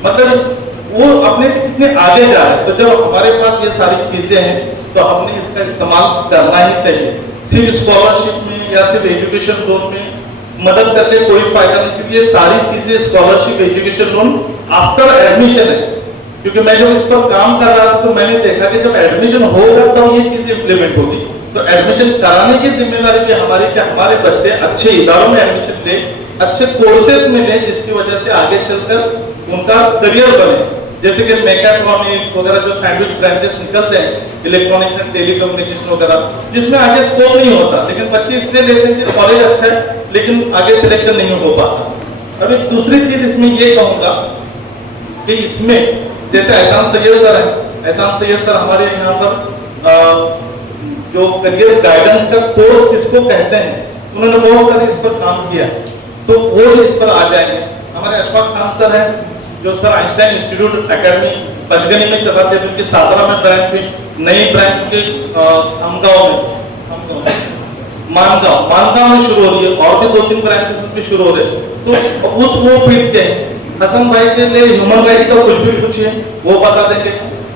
मतलब वो अपने से कितने आगे जा रहे हैं। तो जब हमारे पास ये सारी चीजें हैं तो हमने इसका इस्तेमाल करना ही चाहिए। सिर्फ स्कॉलरशिप में या सिर्फ एजुकेशन लोन में मदद करके कोई फायदा नहीं, क्योंकि ये सारी चीजें scholarship education loan after admission है। क्योंकि मैं जब इस पर काम कर रहा था तो मैंने देखा कि जब एडमिशन होगा तो ये चीजें इंप्लीमेंट होगी। तो एडमिशन कराने की जिम्मेदारी भी हमारी कि हमारे बच्चे अच्छे इदारों में एडमिशन ले, अच्छे कोर्सेज में ले, जिसकी वजह से आगे चलकर उनका करियर बने। जैसे कि मैकेट्रॉनिक्स वगैरह जो सैंडविच ब्रांचेस निकलते हैं, इलेक्ट्रॉनिक्स एंड टेलीकम्युनिकेशन वगैरह, जिसमें आगे स्कोप नहीं होता, लेकिन बच्चे इसलिए लेते हैं कि कॉलेज अच्छा है लेकिन आगे सिलेक्शन नहीं हो पाता। अब एक दूसरी चीज इसमें ये कहूंगा कि इसमें जैसे एहसान सैयद सर है, एहसान सैयद सर हमारे यहाँ पर जो करियर गाइडेंस का कोर्स किसको कहते हैं, उन्होंने बहुत सारे इस पर काम किया, तो वो इस पर आ जाएंगे। हमारे अशफाक खान सर है जो sir Einstein institute academy Panchgani में चलाते हैं, उनकी सातारा में ब्रांच हुई, नई ब्रांच के मानगांव में शुरू हो रही है, और भी 2-3 ब्रांचेस उनकी शुरू हो रहे हैं। तो उस वो फील्ड के हसन भाई के लिए ह्यूमन राइट का कुछ भी पूछिए वो बता देंगे।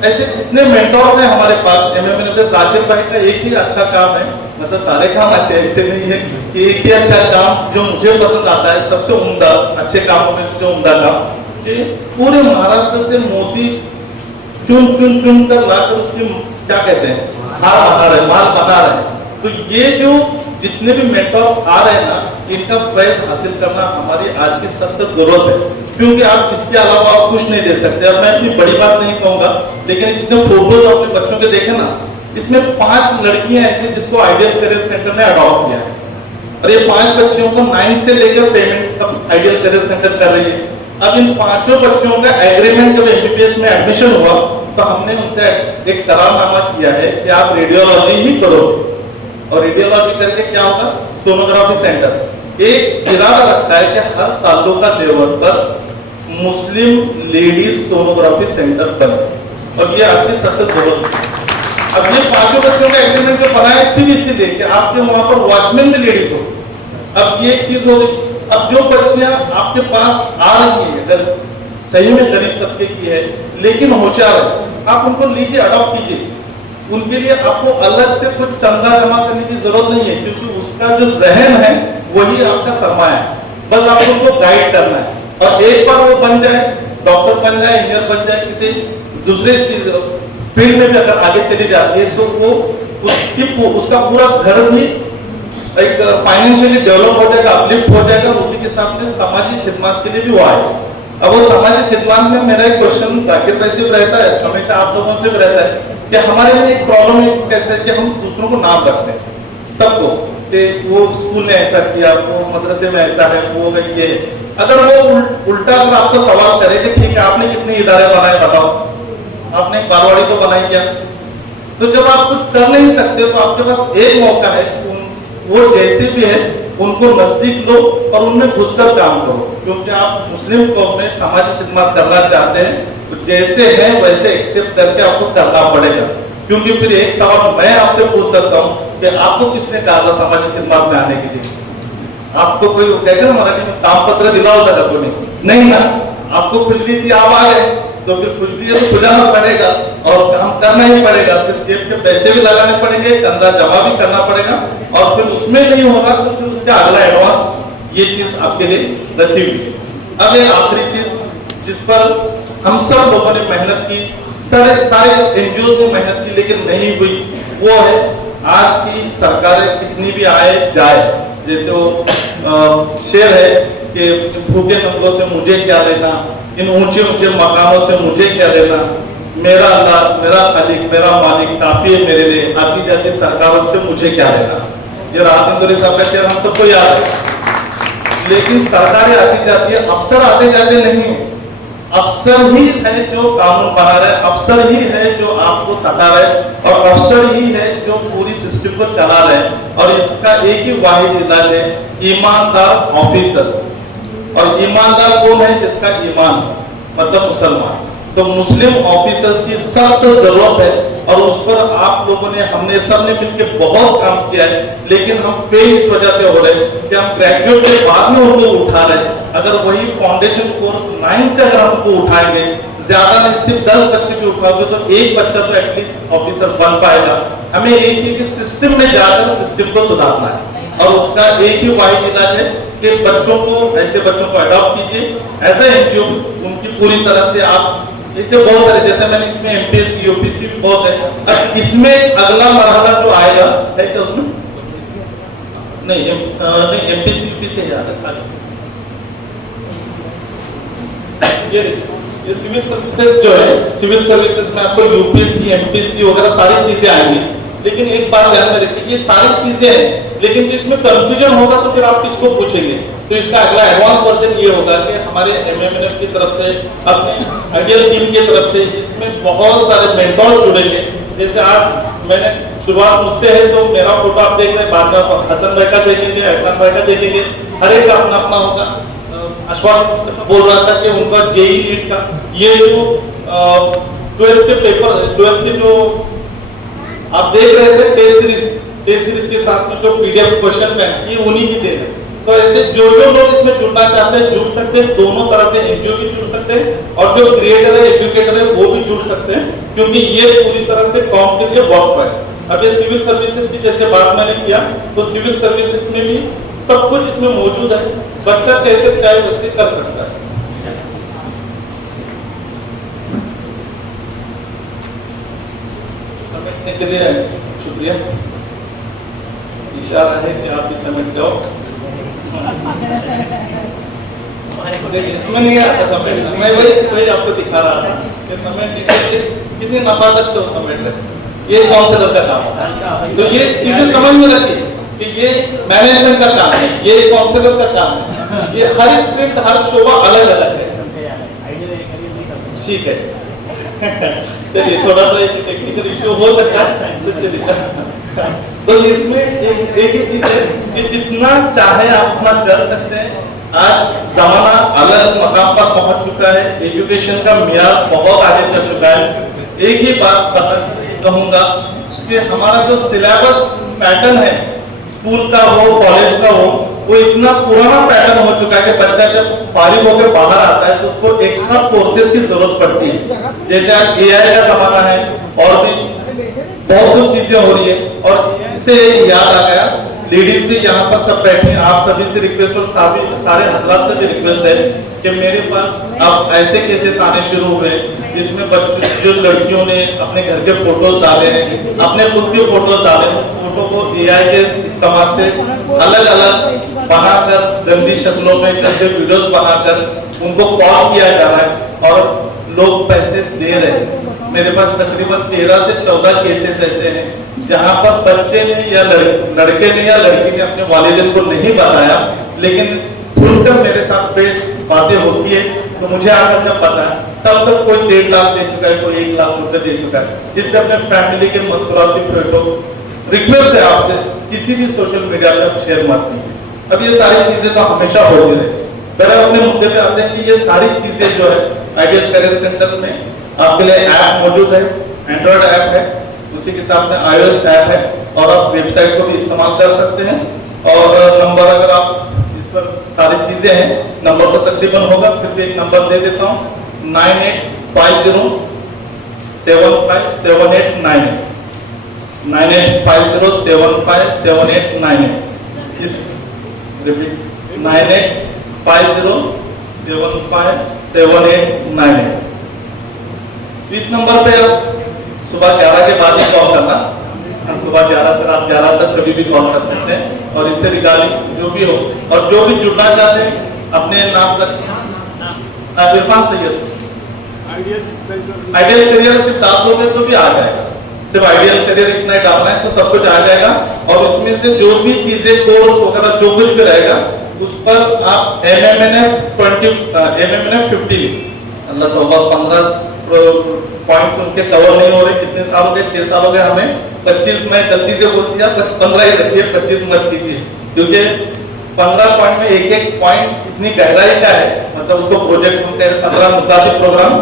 ऐसे कितने मेंटोर्स हैं हमारे पास। एमएमएन जाकिर भाई का एक ही अच्छा काम है, मतलब सारे काम अच्छे ऐसे नहीं है कि एक ही अच्छा काम जो मुझे पसंद आता है, सबसे उम्दा अच्छे कामों में से जो उम्दा काम कि पूरे महाराष्ट्र से मोती चुन चुन चुन कर लाकर उसकी क्या कहते हैं हार बना रहे, माल बना रहे। तो ये जो जितने भी मेंटर्स आ रहे हैं ना, इनका फैज हासिल करना हमारी आज की सख्त जरूरत है, क्योंकि आप इसके अलावा आप कुछ नहीं दे सकते। अब मैं अपनी बड़ी बात नहीं कहूंगा, लेकिन जितने फोटोज अपने बच्चों के देखे ना, इसमें 5 लड़कियां ऐसी जिसको आइडियल करियर सेंटर ने अडॉप्ट किया है, और ये 5 बच्चियों को 9 से लेकर पेमेंट सब आइडियल करियर सेंटर कर रही है। अब इन 5 बच्चों का एग्रीमेंट जब एमबीबीएस में एडमिशन हुआ तो हमने उनसे एक करारनामा किया है कि आप रेडियोलॉजी ही करो, और रेडियोलॉजी करके क्या होगा, सोनोग्राफी सेंटर। एक इरादा रखा है कि हर तालुका लेवल पर मुस्लिम लेडीज सोनोग्राफी सेंटर बने, और ये आपकी सख्त जरूरत है। अब ये 5 बच्चों का एग्रीमेंट जो बना है सीबीसी दे के आपके वहां पर वॉचमैन में लेडीज हो। अब ये चीज हो गई। अब जो बच्चियां आपके पास आ रही है, अगर सही में गरीब तबके की है लेकिन होशियार है, आप उनको लीजिए, अडॉप्ट कीजिए। उनके लिए आपको अलग से कुछ चंदा जमा करने की जरूरत नहीं है, क्योंकि उसका जो जहन है वही आपका सरमाया है। बस आपको उसको गाइड करना है, और एक बार वो बन जाए, डॉक्टर बन जाए, इंजीनियर बन जाए, किसी दूसरे चीज फील्ड में भी अगर आगे चली जाती है, तो वो उसका पूरा घर भी एक फाइनेंशियली डेवलप हो जाएगा, अपलिफ्ट हो जाएगा, उसी के साथ में सामाजिक खिदमत के लिए भी वो आएगा। अब वो सामाजिक खिदमत में मेरा एक क्वेश्चन जाकिर भाई से भी रहता है, हमेशा आप लोगों से भी रहता है कि हमारे में एक प्रॉब्लम है कैसे कि हम दूसरों को नाम रखते हैं सबको, कि वो स्कूल ने ऐसा किया, वो मदरसे में ऐसा है, वो ये। अगर वो उल्टा अगर आपको सवाल करे कि ठीक है आपने कितने इदारे बनाए बताओ, आपने बारवाड़ी तो बनाई क्या, तो जब आप कुछ कर नहीं सकते तो आपके पास एक मौका है, वो जैसे भी है उनको नजदीक लो और उनमें घुसकर काम करो, क्योंकि आप मुस्लिम कौम में सामाजिक खिदमत करना चाहते हैं तो जैसे है वैसे एक्सेप्ट करके आपको करना पड़ेगा। क्योंकि फिर एक सवाल मैं आपसे पूछ सकता हूँ कि आपको किसने कहा था सामाजिक खिदमत में आने के लिए? आपको कोई कहते ना मराठी में काम पत्र दिला होता था कोई नहीं ना, आपको खुजली थी आप आ गए, तो फिर खुजली है तो खुजाना पड़ेगा और काम करना ही पड़ेगा, फिर जेब से पैसे भी लगाने पड़ेंगे, चंदा जमा भी करना पड़ेगा, और फिर उसमें नहीं होगा तो फिर उसका अगला एडवांस ये चीज आपके लिए रखी हुई। अब ये आखिरी चीज जिस पर हम सब लोगों ने मेहनत की, सारे एनजीओ ने मेहनत की लेकिन नहीं हुई, वो है आज की सरकारें कितनी भी आए जाए, जैसे वो शेर है कि भूखे नंगों से मुझे क्या लेना, इन ऊंचे ऊंचे मकानों से मुझे क्या लेना, मेरा अल्लाह मेरा खालिक मेरा मालिक काफी है मेरे लिए, आती जाती सरकारों से मुझे क्या लेना। ये राहत इंदौरी साहब का शेर हम सबको याद है। लेकिन सरकारें आती जाती है, अफसर आते जाते नहीं, अफसर ही है जो कानून बना रहे, अफसर ही है जो आपको सता रहे, और अफसर ही है जो पूरी सिस्टम को चला रहे। और इसका एक ही वाहिद इलाज है, ईमानदार ऑफिसर्स। और ईमानदार कौन है? जिसका ईमान मतलब मुसलमान। तो मुस्लिम ऑफिसर्स की सख्त जरूरत है और उस पर आप लोगों ने हमने सब ने मिलकर बहुत काम किया है, लेकिन हम फेल इस वजह से हो रहे हैं कि हम ग्रेजुएट के बाद में उनको उठा रहे हैं। अगर वही फाउंडेशन कोर्स 9 से अगर हमको उठाएंगे, ज्यादा नहीं सिर्फ 10 बच्चे भी उठाओगे तो एक बच्चा तो एटलीस्ट ऑफिसर बन पाएगा। हमें एक ही सिस्टम में जाकर सिस्टम को सुधारना है और उसका एक ही वाहिद इलाज है कि बच्चों को, ऐसे बच्चों को अडॉप्ट कीजिए एज ए एनजीओ, उनकी पूरी तरह से आप ऐसे बहुत सारे, जैसे मैंने इसमें एमपीएससी यूपीएससी भी बहुत है। अब इसमें अगला मरहला जो आएगा है क्या उसमें नहीं एमपीएससी यूपीएससी याद है ये सिविल सर्विसेज जो है, सिविल सर्विसेज में आपको यूपीएससी एमपीएससी वगैरह सारी चीजें आएंगी। लेकिन एक बात ध्यान में रखिए, ये सारी चीजें हैं, लेकिन जिसमें कंफ्यूजन होगा तो फिर आप किसको पूछेंगे? तो इसका अगला एडवांस वर्जन ये होगा कि हमारे एमएमएनएफ की तरफ से, अपने आइडियल टीम की तरफ से इसमें बहुत सारे मेंटोर जुड़ेंगे। जैसे आज मैंने शुरुआत मुझसे है तो मेरा फोटो आप देख रहे हैं, बाद में हसन भाई का देखेंगे, एहसान भाई का देखेंगे, हर एक का अपना अपना होगा। अशफाक बोल रहा था कि उनका जेई नीट का ये जो 12th के पेपर, 12th के जो आप देख रहे थे टेस्ट सीरीज के साथ में जो पीडीएफ क्वेश्चन बैंक ये उन्हीं की देन है। तो ऐसे जो लोग इसमें जुड़ना चाहते हैं जुड़ सकते हैं, दोनों तरह से एनजीओ भी जुड़ सकते हैं और जो क्रिएटर है, एजुकेटर है वो भी जुड़ सकते हैं, क्योंकि ये पूरी तरह से कॉम के लिए वर्क है। अब ये सिविल सर्विसेज की जैसे बात मैंने किया, तो सिविल सर्विसेज में भी सब कुछ इसमें मौजूद है, बच्चा जैसे चाहे वैसे कर सकता है। समझने के लिए शुक्रिया, इशारा है कि आप भी समझ जाओ। मैं नहीं आता समेटना, मैं वही आपको दिखा रहा था कि समेटने के कितनी नफासत से वो समेट रहे, ये काउंसलर का काम है। तो ये चीजें समझ में रखिए कि ये मैनेजमेंट का काम है, ये काउंसलर का काम है, ये हर एक फील्ड हर शोभा अलग अलग है। ठीक है चलिए, थोड़ा सा टेक्निकल इशू हो सकता है तो चलिए। तो इसमें एक ही चीज है कि जितना चाहे आप उतना कर सकते हैं। आज जमाना अलग मकाम पर पहुंच चुका है, एजुकेशन का मियार बहुत आगे चल चुका है। एक ही बात कहूंगा कि हमारा जो सिलेबस पैटर्न है, स्कूल का हो कॉलेज का हो, वो इतना पुराना पैटर्न हो चुका है कि बच्चा जब फारिग होकर बाहर आता है तो उसको एक्स्ट्रा कोर्सेज की जरूरत पड़ती है। जैसे आज एआई का जमाना है और भी बहुत कुछ चीजें हो रही है। और इससे याद आ गया, लेडीज भी यहाँ पर सब बैठे हैं, आप सभी से रिक्वेस्ट और सारे हजरात से भी रिक्वेस्ट है कि मेरे पास अब ऐसे केसेस आने शुरू हुए जिसमें बच्चों, जो लड़कियों ने अपने घर के फोटोज डाले, अपने खुद के फोटोज डाले, फोटो को एआई के इस्तेमाल से अलग अलग बनाकर गंदी शक्लों में कैसे वीडियोस बनाकर उनको कॉल किया जा रहा है और लोग पैसे दे रहे हैं। मेरे पास तकरीबन 13 से 14 केसेस ऐसे हैं जहां पर बच्चे ने या लड़के ने या लड़की ने अपने वालिदैन को नहीं बताया, लेकिन खुलकर मेरे साथ पे बातें होती है तो मुझे आकर जब पता है, तब तक कोई 1.5 लाख दे चुका है, कोई 1 लाख रुपए दे चुका है, जिससे अपने फैमिली के मसरूफात की फोटो। रिक्वेस्ट है आपसे, किसी भी सोशल मीडिया पर शेयर मत कीजिए। अब ये सारी चीजें तो हमेशा होती रहे। पहले अपने मुद्दे पे आते हैं कि ये सारी चीजें जो है आइडियल करियर सेंटर में आपके लिए ऐप मौजूद है, एंड्रॉइड ऐप है, उसी के साथ में iOS ऐप है और आप वेबसाइट को भी इस्तेमाल कर सकते हैं। और नंबर अगर आप इस पर सारी चीजें हैं, नंबर तो तकरीबन होगा, फिर भी एक नंबर दे देता हूँ 9850757898 9850757898। इस रिपीट 9850757898। इस नंबर पे आप सुबह 11 के बाद ही कॉल करना, सुबह 11 से रात 11 तक कभी भी कॉल कर सकते हैं और इससे रिगार्डिंग जो भी हो, और जो भी जुड़ना चाहते हैं अपने नाम तक इरफान सैयद आइडियल करियर सिर्फ डाल दोगे तो भी आ जाएगा, सिर्फ आइडियल करियर इतना ही डालना है तो सब कुछ आ जाएगा। और उसमें से जो भी चीजें कोर्स वगैरह जो कुछ भी रहेगा उस पर आप MMNF 15 अल्लाह तौबा 15 पॉइंट्स उनके कवर नहीं हो रहे। कितने साल हो गए? 6 साल हो गए हमें। 25 मैं गलती से बोल दिया, 15 ही रखिए, 25 मत कीजिए, क्योंकि 15 पॉइंट में एक एक पॉइंट इतनी गहराई का है, मतलब उसको प्रोजेक्ट बोलते हैं, 15 मुताबिक प्रोग्राम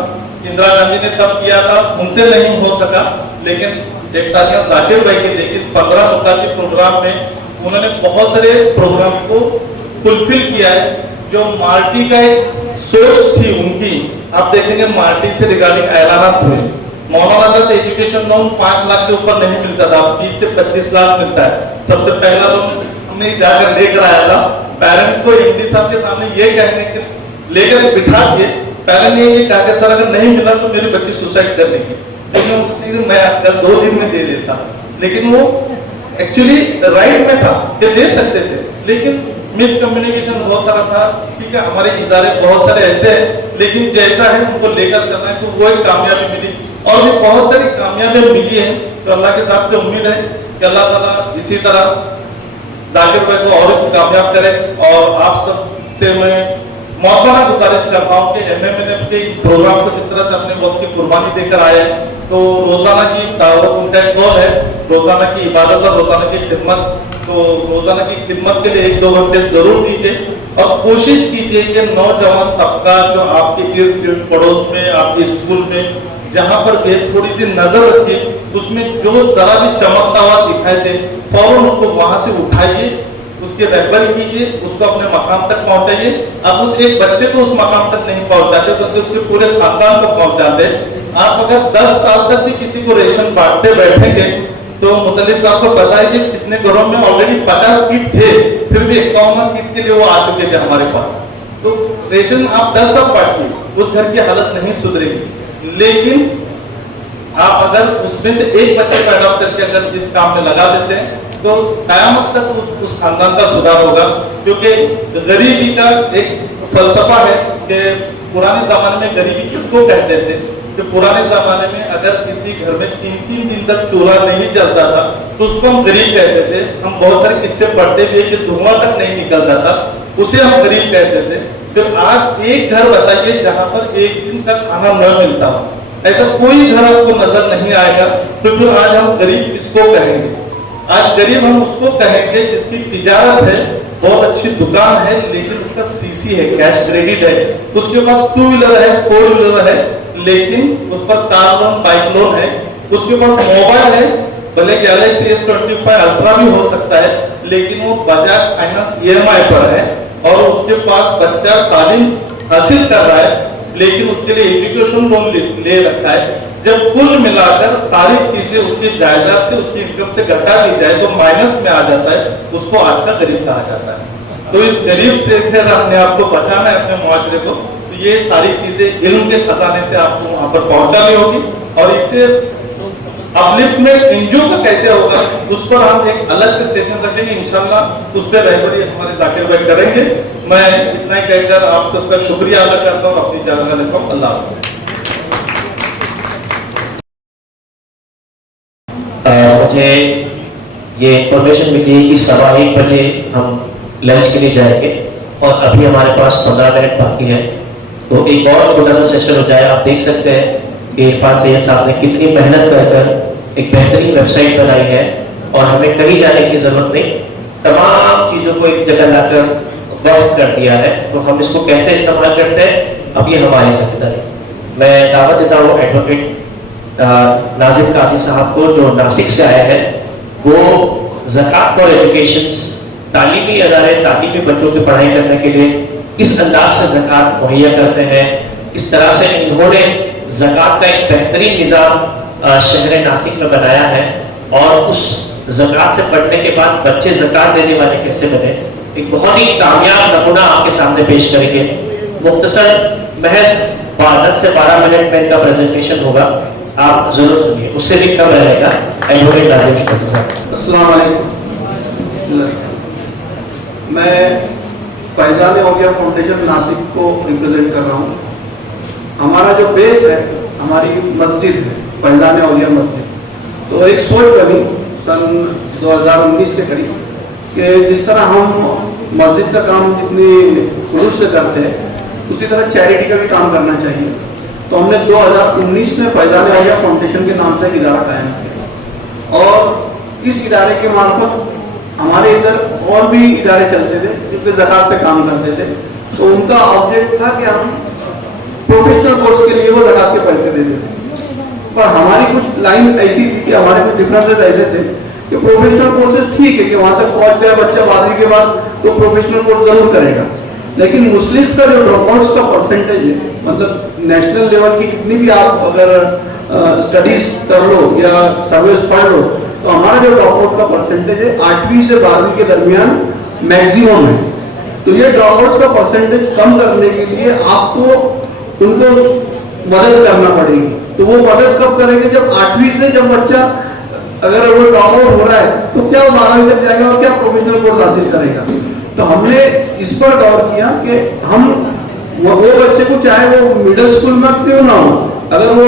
इंदिरा गांधी ने तब किया था, उनसे नहीं हो सका, लेकिन एक तालियां जाकिर भाई की देखिए 15 मुकाशी प्रोग्राम में उन्होंने बहुत सारे प्रोग्राम को फुलफिल किया है। जो मार्टी का एक सोच थी उनकी, आप देखेंगे मार्टी से रिगार्डिंग ऐलानात हुए। मौलाना साहब एजुकेशन लोन 5 लाख के ऊपर नहीं मिलता था, 20 से 25 लाख मिलता है। सबसे पहला लोन हमने जाकर लेकर आया था, पेरेंट्स को एमडी साहब के सामने ये कहने के लेकर बिठा दिए, पेरेंट ने ये कहा कि सर अगर नहीं मिला तो मेरी बच्ची सुसाइड कर लेगी, लेकिन मैं अगर 2 दिन में दे देता। लेकिन वो एक्चुअली राइट में था कि दे सकते थे, लेकिन मिसकम्युनिकेशन बहुत सारा था। ठीक है, हमारे इदारे बहुत सारे ऐसे हैं, लेकिन जैसा है उनको लेकर चलना है, तो वो एक कामयाबी मिली और भी बहुत सारी कामयाबियां मिली हैं। तो अल्लाह के साथ से उम्मीद है कि अल्लाह ताला इसी तरह जाकिर भाई को और भी कामयाब करे। और आप सब से मैं मौकाना गुजारिश करता हूँ कि MMNF के प्रोग्राम को जिस तरह से अपने वक्त की कुर्बानी देकर आए, तो रोजाना की दावत उनका एक कॉल है, रोजाना की इबादत और रोजाना की खिदमत। तो रोजाना की खिदमत के लिए 1-2 घंटे जरूर दीजिए और कोशिश कीजिए कि नौजवान तबका जो आपके इर्द गिर्द पड़ोस में, आपके स्कूल में जहां पर भी थोड़ी सी नजर रखिए, उसमें जो जरा भी चमकता हुआ दिखाई दे फौरन उसको वहां से उठाइए, उसके रहबरी कीजिए, उसको अपने मकाम तक पहुंचाइए। अब उस एक बच्चे को उस मकाम तक नहीं पहुंचाते तो उसके पूरे खानदान को पहुंचाते। आप अगर 10 साल तक भी किसी को रेशन बांटते बैठेंगे तो मुतल्लिक साहब को पता है कि कितने घरों में ऑलरेडी 50 किट थे, फिर भी 51 किट के लिए वो आ चुके थे हमारे पास। तो रेशन आप 10 साल बांटिए, उस घर की हालत नहीं सुधरेगी। लेकिन आप अगर उसमें से एक बच्चे पैदा करके अगर इस काम में लगा देते हैं तो कयामत तक उस खानदान का सुधार होगा। क्योंकि गरीबी का एक फलसफा है कि पुराने जमाने में गरीबी किसको कहते थे, कि पुराने जमाने में अगर किसी घर में 3-3 दिन तक चूल्हा नहीं जलता था तो उसको हम गरीब कहते थे। हम बहुत सारे किस्से पढ़ते भी कि धुआं तक नहीं निकलता था, उसे हम गरीब कहते थे। फिर आज एक घर बताइए जहां पर एक दिन का खाना न मिलता हो, ऐसा कोई घर आपको नजर नहीं आएगा। तो फिर आज हम गरीब किसको कहेंगे? आज गरीब हम उसको कहेंगे जिसकी तिजारत है, बहुत अच्छी दुकान है, लेकिन उसका सीसी है, कैश क्रेडिट है, उसके पास 2 व्हीलर है, 4 व्हीलर है, लेकिन उस पर कार लोन, बाइक लोन है, उसके पास मोबाइल है, भले गैलेक्सी S25 अल्ट्रा भी हो सकता है, लेकिन वो बजाज फाइनेंस EMI पर है और उसके पास बच्चा तालीम हासिल कर रहा है, लेकिन उसके लिए एजुकेशन लोन ले रखा है। जब कुल मिलाकर सारी चीजें उसकी जायदाद से, उसकी इनकम से घटा दी जाए तो माइनस में आ जाता है, उसको आज का गरीब कहा जाता है। तो इस गरीब से फिर अपने आप को बचाना है, अपने मुआशरे को, तो ये सारी चीजें इल्म के खजाने से आपको वहां पर पहुंचानी होगी। और इससे अपलिफ्टमेंट एनजीओ का कैसे होगा उस पर हम एक अलग से सेशन रखेंगे इंशाल्लाह, उस पर रहबरी हमारे जाकिर भाई करेंगे। मैं इतना ही कहकर आप सबका शुक्रिया अदा करता हूँ, अपनी जान लेता हूँ। अल्लाह हाफ़िज़। मुझे ये इंफॉर्मेशन मिली कि 1:15 बजे हम लंच के लिए जाएंगे और अभी हमारे पास 15 मिनट बाकी है, तो एक और छोटा सा सेशन हो जाए। आप देख सकते हैं कि इरफान सैयद साहब ने कितनी मेहनत कर एक बेहतरीन वेबसाइट बनाई है और हमें कहीं जाने की जरूरत नहीं, तमाम चीज़ों को एक जगह लाकर वक्फ कर दिया है। तो हम इसको कैसे इस्तेमाल करते हैं, अब ये हमारी जिम्मेदारी। मैं दावत देता हूँ एडवोकेट नाजिम काजी साहब को, जो नासिक से आए हैं। वो ज़कात फॉर एजुकेशन, तालीमी अदारे तालीमी बच्चों की पढ़ाई करने के लिए किस अंदाज से ज़कात मुहैया करते हैं, इस तरह से इन्होंने ज़कात का एक बेहतरीन निज़ाम शहर नासिक में बनाया है। और उस ज़कात से पढ़ने के बाद बच्चे ज़कात देने वाले कैसे बने, एक बहुत ही कामयाब नमूना आपके सामने पेश करेंगे। मुख्तसर महज 10 से 12 मिनट में इनका प्रेजेंटेशन होगा, आप जरूर सुनिए, उससे भी कम रहेगा। एडवोकेट नाजिम काजी साहब। अस्सलाम वालेकुम। मैं फैजान औलिया फाउंडेशन नासिक को रिप्रेजेंट कर रहा हूँ। हमारा जो बेस है, हमारी मस्जिद है फैजान औलिया मस्जिद। तो एक सोच बनी सन 2019 के करीब कि जिस तरह हम मस्जिद का काम जितनी खुलूस से करते हैं उसी तरह चैरिटी का भी काम करना चाहिए। तो हमने 2019 में फैजान औलिया फाउंडेशन के नाम से एक इदारा कायम किया और इस इदारे के मार्फत हमारे इधर और भी इदारे चलते थे जो कि ज़कात पे काम करते थे। तो उनका ऑब्जेक्ट था कि हम प्रोफेशनल कोर्स के लिए वो ज़कात के पैसे देते थे। पर हमारी कुछ लाइन ऐसी थी कि हमारे कुछ डिफरेंसेस ऐसे थे कि प्रोफेशनल कोर्सेज ठीक है कि वहां तक पहुंच गया बच्चा 12वीं के बाद तो प्रोफेशनल कोर्स जरूर करेगा, लेकिन मुस्लिम्स का जो ड्रॉपआउट्स का परसेंटेज है, मतलब नेशनल लेवल की कितनी भी आप अगर स्टडीज कर लो या सर्विस पढ़ लो, तो हमारा जो ड्रॉपआउट का परसेंटेज है 8वीं से 12वीं के दरमियान मैक्सिमम है। तो ये ड्रॉपआउट्स का परसेंटेज कम करने के लिए आपको उनको मदद करना पड़ेगी। तो वो मदद कब करेंगे? जब 8वीं से जब बच्चा अगर वो ड्रॉप आउट हो रहा है तो क्या वो 12वीं तक जाएगा और क्या प्रोफेशनल कोर्स हासिल करेगा। तो हमने इस पर गौर किया कि हम वो बच्चे को चाहे वो मिडिल स्कूल में क्यों ना हो, अगर वो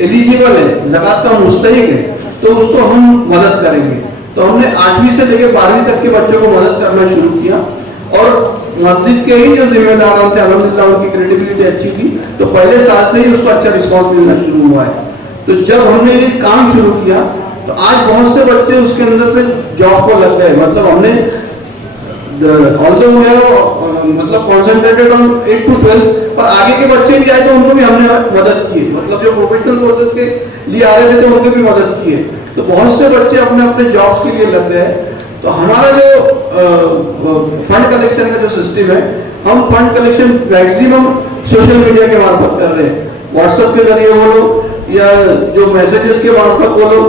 एलिजिबल है, ज़कात का मुस्तहिक है, तो उसको हम मदद करेंगे। तो हमने 8वीं से लेकर 12वीं तक के बच्चों को मदद करना शुरू किया और मस्जिद के ही जो जिम्मेदार थे अल्हम्दुलिल्लाह उनकी क्रेडिबिलिटी अच्छी थी, तो पहले साल से ही उसको अच्छा रिस्पॉन्स मिलना शुरू हुआ है। तो जब हमने ये काम शुरू किया तो आज बहुत से बच्चे उसके अंदर से जॉब को लग गए। मतलब हमने ऑल्सो मतलब कॉन्सेंट्रेटेड ऑन 8 to 12, पर आगे के बच्चे भी आए तो उनको भी हमने मदद की, मतलब जो प्रोफेशनल कोर्सेज के लिए आ रहे थे तो उनको भी मदद की है। तो बहुत से बच्चे अपने अपने जॉब्स के लिए लग गए। तो हमारा जो फंड कलेक्शन का जो सिस्टम है, हम fund collection maximum social media के मार्फत कर रहे हैं, व्हाट्सएप के जरिए बोलो या जो मैसेजेस के मार्फत बोलो,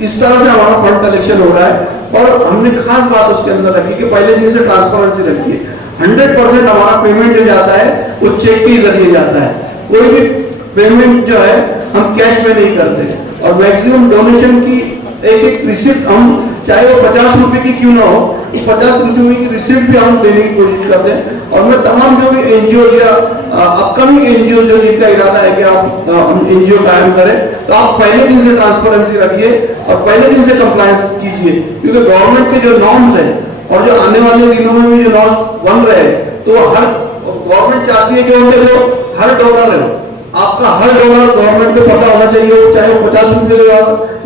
इस तरह से हमारा फंड कलेक्शन हो रहा है। और हमने खास बात उसके अंदर रखी कि पहले दिन से ट्रांसपेरेंसी रखी है। 100% हमारा पेमेंट जो जाता है वो चेक के जरिए जाता है, कोई भी पेमेंट जो है हम कैश में नहीं करते। और मैक्सिमम डोनेशन की एक रिसिप्ट हम, चाहे वो 50 रुपए की क्यों ना हो, 50 रुपए की रिसिप्ट भी हम देने की कोशिश करते हैं। और मैं तमाम जो भी एनजीओ या अपकमिंग एनजीओ जो जिनका इरादा है कि आप एनजीओ कायम करें, तो आप पहले दिन से ट्रांसपेरेंसी रखिए और पहले दिन से कंप्लायंस कीजिए, क्योंकि गवर्नमेंट के जो नॉर्म्स है और जो आने वाले दिनों में भी जो नॉर्म्स बन रहे हैं, तो हर गवर्नमेंट चाहती है कि उनके जो हर डोनर है, आपका हर डोनर गवर्नमेंट को पता होना चाहिए, चाहे वो 50 रुपए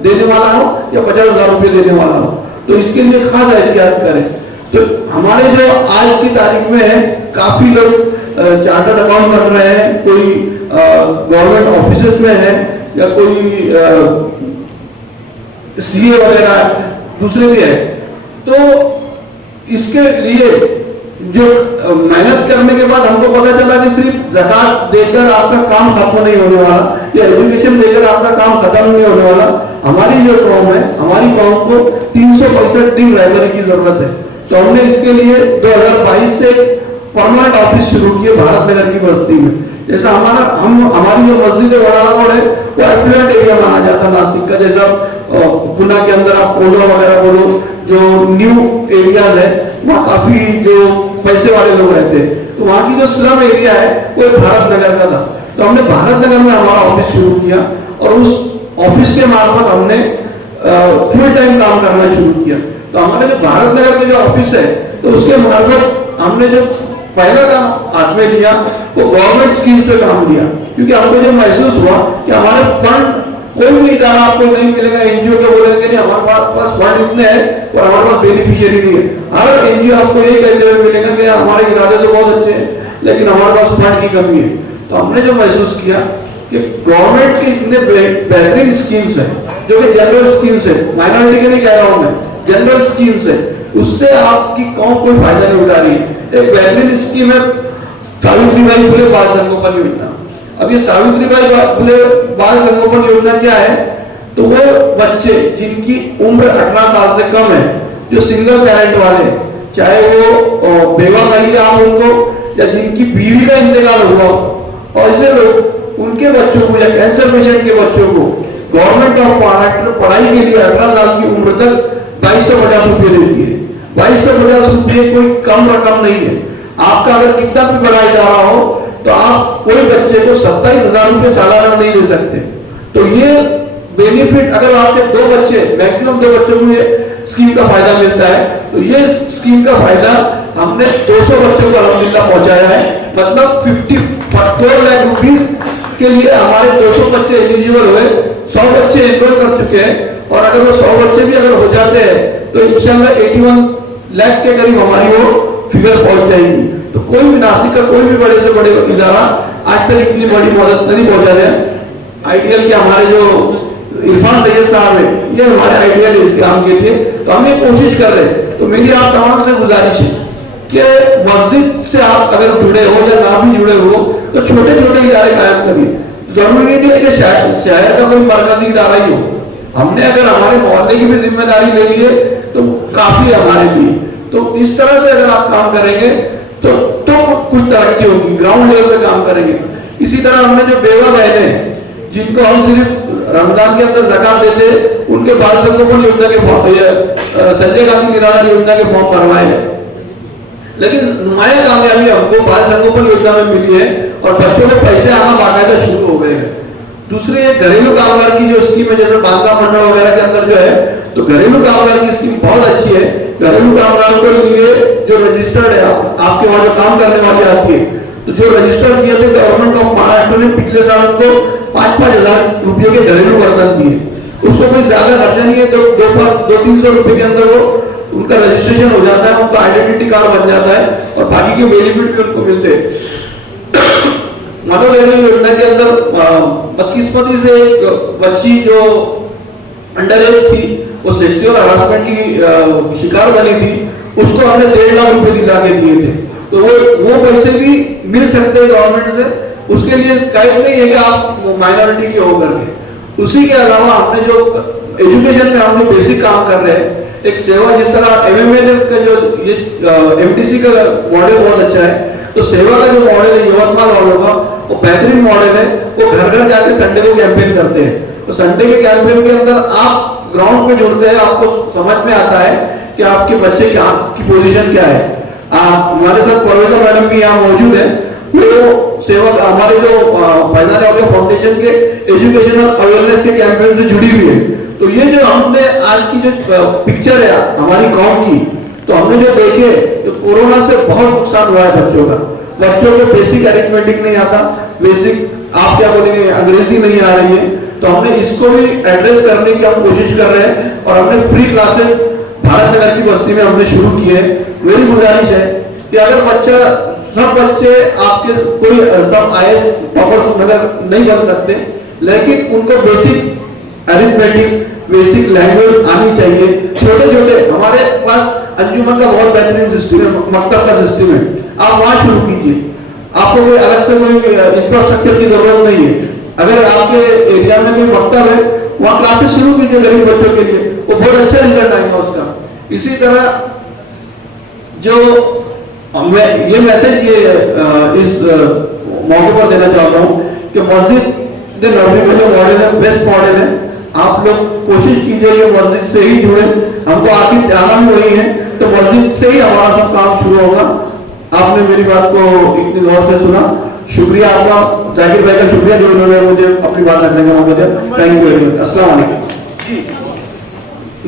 देने वाला हो या 50,000 रुपए देने वाला हो। तो इसके लिए खास एहतियात करें। तो हमारे जो आज की तारीख में है, काफी लोग चार्टर्ड अकाउंट कर रहे हैं, कोई गवर्नमेंट ऑफिसेस में है या कोई सीए वगैरह दूसरे भी है। तो इसके लिए जो मेहनत करने के बाद हमको पता चला कि सिर्फ ज़कात देकर आपका काम खत्म नहीं होने वाला या एजुकेशन देकर आपका काम खत्म नहीं होने वाला। हमारी जो कौम है, हमारी कौम को 365 दिन रहबरी की जरूरत है। तो हमने इसके लिए 2022 से परमानेंट ऑफिस शुरू किए भारत नगर की बस्ती में। जैसा हमारी जो मस्जिद है वडाला रोड है, वो एफ्लुएंट एरिया माना जाता है नासिक का। जैसा पुणे के अंदर आप कोंडा वगैरह बोलो, जो न्यू एरियाज है, वहाँ काफी जो पैसे वाले लोग रहते हैं, तो वहाँ की जो स्लम एरिया है वो भारत नगर का था। तो हमने भारत नगर में हमारा ऑफिस शुरू किया और उस ऑफिस के मार्फत हमने फुल टाइम काम करना शुरू किया। तो हमारे जो भारत नगर के जो ऑफिस है, तो उसके मार्फत हमने जो पहला काम हाथ में लिया वो गवर्नमेंट स्कीम पे काम लिया, क्योंकि हमको जो महसूस हुआ कि हमारे फंड कोई भी इदारा आपको नहीं मिलेगा, एनजीओ के बोलेंगे नहीं हमारे पास फंड इतने हैं और हमारे पास बेनिफिशियरी नहीं है। हर एनजीओ आपको यही कहते हुए मिलेगा कि हमारे इरादे तो बहुत अच्छे हैं लेकिन हमारे पास फंड की कमी है। तो हमने जो महसूस किया कि गवर्नमेंट की इतने बेहतरीन स्कीम्स है, जो कि जनरल स्कीम्स है, माइनॉरिटी के नहीं कह रहा हूं मैं, जनरल स्कीम्स है, उससे आपकी कौन कोई फायदा नहीं उठा रही है। एक बेहतरीन स्कीम है सावित्रीबाई फुले बाल संगोपन योजना। अब ये सावित्रीबाई फुले बाल संगोपन योजना क्या है? तो वो बच्चे जिनकी उम्र 18 साल से कम है, जो सिंगल पेरेंट वाले, चाहे वो बेवा कहिए आप उनको, या जिनकी बीवी का इंतकाल हुआ, और ऐसे लोग उनके बच्चों को या कैंसर पेशेंट के बच्चों को गवर्नमेंट ऑफ महाराष्ट्र पढ़ाई के लिए 18 साल की उम्र तक 2250 रुपये देती है। 2250 रुपये कोई कम रकम नहीं है। आपका अगर कितना भी बढ़ाया जा रहा हो तो आप कोई बच्चे को 27,000 रुपये सालाना नहीं दे सकते। तो ये बेनिफिट, अगर आपके 2 बच्चे, मैक्सिमम 2 बच्चों को ये स्कीम का फायदा मिलता है, तो ये स्कीम का फायदा हमने 200 बच्चों को अल्हम्दुलिल्लाह पहुंचाया है। मतलब 54 लाख रुपीस के लिए हमारे 200 बच्चे एलिजिबल हुए, 100 बच्चे एनरोल कर चुके हैं, और अगर वो 100 बच्चे भी अगर हो जाते हैं तो इंशाल्लाह 81 लाख के करीब हमारी वो फिगर पहुंच जाएगी। तो कोई भी नासिक का कोई भी बड़े से बड़े इदारा आज तक इतनी बड़ी मदद नहीं पहुंचा रहे। आइडियल के हमारे जो इरफान सैयद साहब है, ये हमारे आइडियल इस काम के थे, तो हम ये कोशिश कर रहे हैं। तो मेरी आप तमाम से गुजारिश है कि मस्जिद से आप अगर जुड़े हो या ना भी जुड़े हो तो छोटे छोटे इदारे कायम करिए। जरूरी नहीं है कि शहर का कोई मरकजी इदारा ही हो। हमने अगर हमारे मोहल्ले की भी जिम्मेदारी ले ली है तो काफी है हमारे लिए। तो इस तरह से अगर आप काम करेंगे तो कुछ तरक्की होगी, ग्राउंड लेवल पे काम करेंगे। इसी तरह हमने जो बेवा बहने हैं जिनको हम सिर्फ रमजान के अंदर ज़कात देते, उनके बाल संगोपन योजना के फॉर्म, संजय गांधी निराला योजना के फॉर्म भरवाए हैं। लेकिन नुमाया कामयाबी हमको बाल संगोपन योजना में मिली है और बच्चों को पैसे आना बाकायदा शुरू हो गए हैं। दूसरी एक घरेलू कामगार की जो स्कीम है, जैसे बांधकाम मंडल वगैरह के अंदर जो है, तो घरेलू कामगार की स्कीम बहुत अच्छी है। घरेलू कामगारों के लिए जो रजिस्टर्ड है, आपके वहां जो काम करने वाले आती है, तो जो रजिस्टर्ड किए थे गवर्नमेंट ऑफ महाराष्ट्र ने पिछले साल उनको 5-5 हजार रुपये के घरेलू बर्तन दिए। उसको कोई ज्यादा खर्चा नहीं है, तो 200-300 रुपए के अंदर वो उनका रजिस्ट्रेशन हो जाता है, उनका आइडेंटिटी कार्ड बन जाता है और बाकी के बेनिफिट भी उनको मिलते हैं। मदद योजना के अंदर बदकिस्मती से एक बच्ची जो अंडर एज थी, वो सेक्सुअल हरासमेंट की शिकार बनी थी, उसको हमने 1.5 लाख रुपए दिला के दिए थे। तो वो पैसे भी मिल सकते हैं गवर्नमेंट से। उसके लिए कायद नहीं है कि आप माइनॉरिटी की हो करके। उसी के अलावा हमने जो एजुकेशन में हम लोग बेसिक काम कर रहे हैं, एक सेवा जिस तरह MMLF का जो ये MTC का मॉडल बहुत अच्छा है, तो सेवा का जो मॉडल है यवतमाल वालों का, वो बेहतरीन मॉडल है। वो घर घर जाके संडे को कैंपेन करते हैं। तो संडे के कैंपेन के अंदर आप ग्राउंड में जुड़ते हैं, आपको समझ में आता है कि आपके बच्चे की पोजीशन क्या है। हमारे साथ प्रोफेसर मैडम भी यहाँ मौजूद है, वो सेवा हमारे जो फैजान औलिया फाउंडेशन के एजुकेशनल अवेयरनेस के कैंपेन से जुड़ी हुई है। तो ये जो हमने आज की जो पिक्चर है हमारी कौम की, तो हमने जो देखे तो कोरोना से बहुत नुकसान हुआ है बच्चों का। बच्चों को बेसिक अरिथमेटिक नहीं आता, बेसिक आप क्या बोलेंगे अंग्रेजी नहीं आ रही है। तो हमने इसको भी एड्रेस करने की हम कोशिश कर रहे हैं और हमने फ्री क्लासेस भारत नगर की बस्ती में हमने शुरू की है। मेरी गुजारिश है कि अगर सब बच्चे आपके कोई सब IAS टॉपर्स नगर नहीं बन सकते, लेकिन उनको बेसिक अरिथमेटिक्स, बेसिक लैंग्वेज आनी चाहिए। छोटे छोटे हमारे पास अंजुमन का बहुत बेहतरीन सिस्टम है, मकतब का सिस्टम है, आप वहां शुरू कीजिए। आपको कोई अलग से कोई इंफ्रास्ट्रक्चर की जरूरत नहीं है। अगर आपके एरिया में कोई मकतब है, वहां क्लासेस शुरू कीजिए गरीब बच्चों के लिए, वो बहुत अच्छा रिजल्ट आएगा उसका। इसी तरह जो मैं ये मैसेज इस मौके पर देना चाहता हूँ कि मस्जिद नबवी का जो मॉडल है बेस्ट मॉडल है। आप लोग कोशिश कीजिए कि मस्जिद से ही जुड़े, हमको आखिर जाना भी वही है, तो मस्जिद से ही हमारा सब काम शुरू होगा। आपने मेरी बात को इतनी गौर से सुना, शुक्रिया आपका, जाकिर भाई का शुक्रिया जो उन्होंने मुझे अपनी बात रखने का मौका दिया। Thank you very much. अस्सलाम वालेकुम।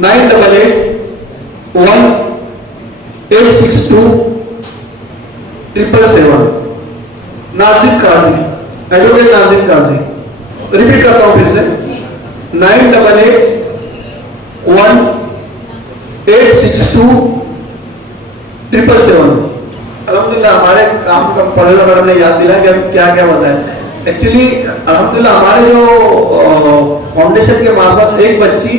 988-1862-777 नाजिम काजी, एडवोकेट नाजिम काजी। रिपीट करता हूं फिर से, 988-1862-777। अल्हम्दुलिल्लाह हमारे काम का प्रोफेसर मैडम ने याद दिलाया कि हम क्या क्या बताएं। एक्चुअली अल्हम्दुलिल्लाह हमारे जो फाउंडेशन के मार्फत एक बच्ची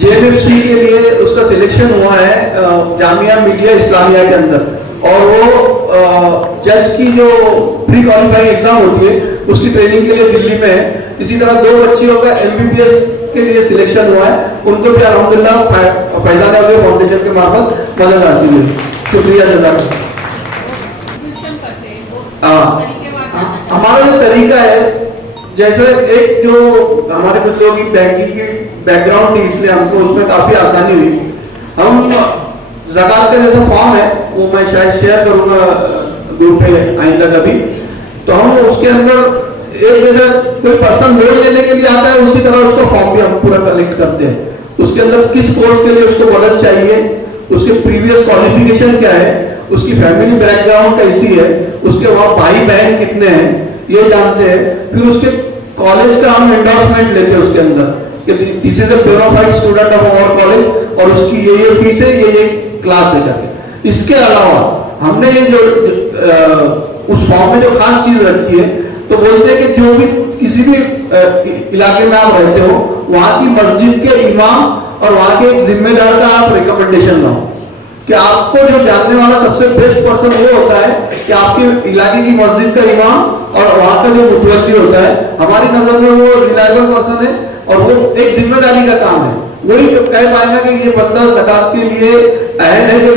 JMFC के लिए उसका सिलेक्शन हुआ है जामिया मिलिया इस्लामिया के अंदर, और वो जज की जो प्री क्वालिफाइंग एग्जाम होती है उसकी ट्रेनिंग के लिए दिल्ली में है। इसी तरह 2 बच्चियों का MBBS के लिए सिलेक्शन हुआ है, उनको भी अल्हम्दुलिल्लाह फैजान औलिया फाउंडेशन के मार्फत मदद हासिल हुई। शुक्रिया जज़ाकल्लाह। हमारा जो तरीका है, जैसे एक जो हमारे कुछ लोग बैंकिंग की बैकग्राउंड थी, इसलिए हमको उसमें काफी आसानी हुई। हम ज़कात का जैसा फॉर्म है वो मैं शायद शेयर करूंगा ग्रुप पे आइंदा कभी, तो हम उसके अंदर एक जैसे कोई पर्सन लोन लेने के लिए आता है उसी तरह उसका फॉर्म भी हम पूरा कलेक्ट करते हैं। उसके अंदर किस कोर्स के लिए उसको मदद चाहिए, उसके प्रीवियस क्वालिफिकेशन क्या है, उसकी फैमिली बैकग्राउंड कैसी है, उसके वहां भाई बहन कितने हैं ये जानते हैं। फिर उसके कॉलेज का हम एंडोर्समेंट लेते हैं उसके अंदर कि this is a bona fide student of our college और उसकी ये फीस है, ये क्लास है करके। इसके अलावा हमने ये जो उस फॉर्म में जो खास चीज रखी है, तो बोलते हैं कि जो भी किसी भी इलाके में आप रहते हो, वहां की मस्जिद के इमाम और वहां के एक जिम्मेदार का आप रिकमेंडेशन लाओ, कि आपको जो जानने वाला सबसे बेस्ट पर्सन वो होता है कि आपके इलाके की मस्जिद का इमाम और वहां का जो मुतवल्ली होता है, हमारी नजर में वो रिलायबल पर्सन है और वो एक जिम्मेदारी का काम है। वही कह पाएगा कि ये बंदा ज़कात के लिए अहल है कि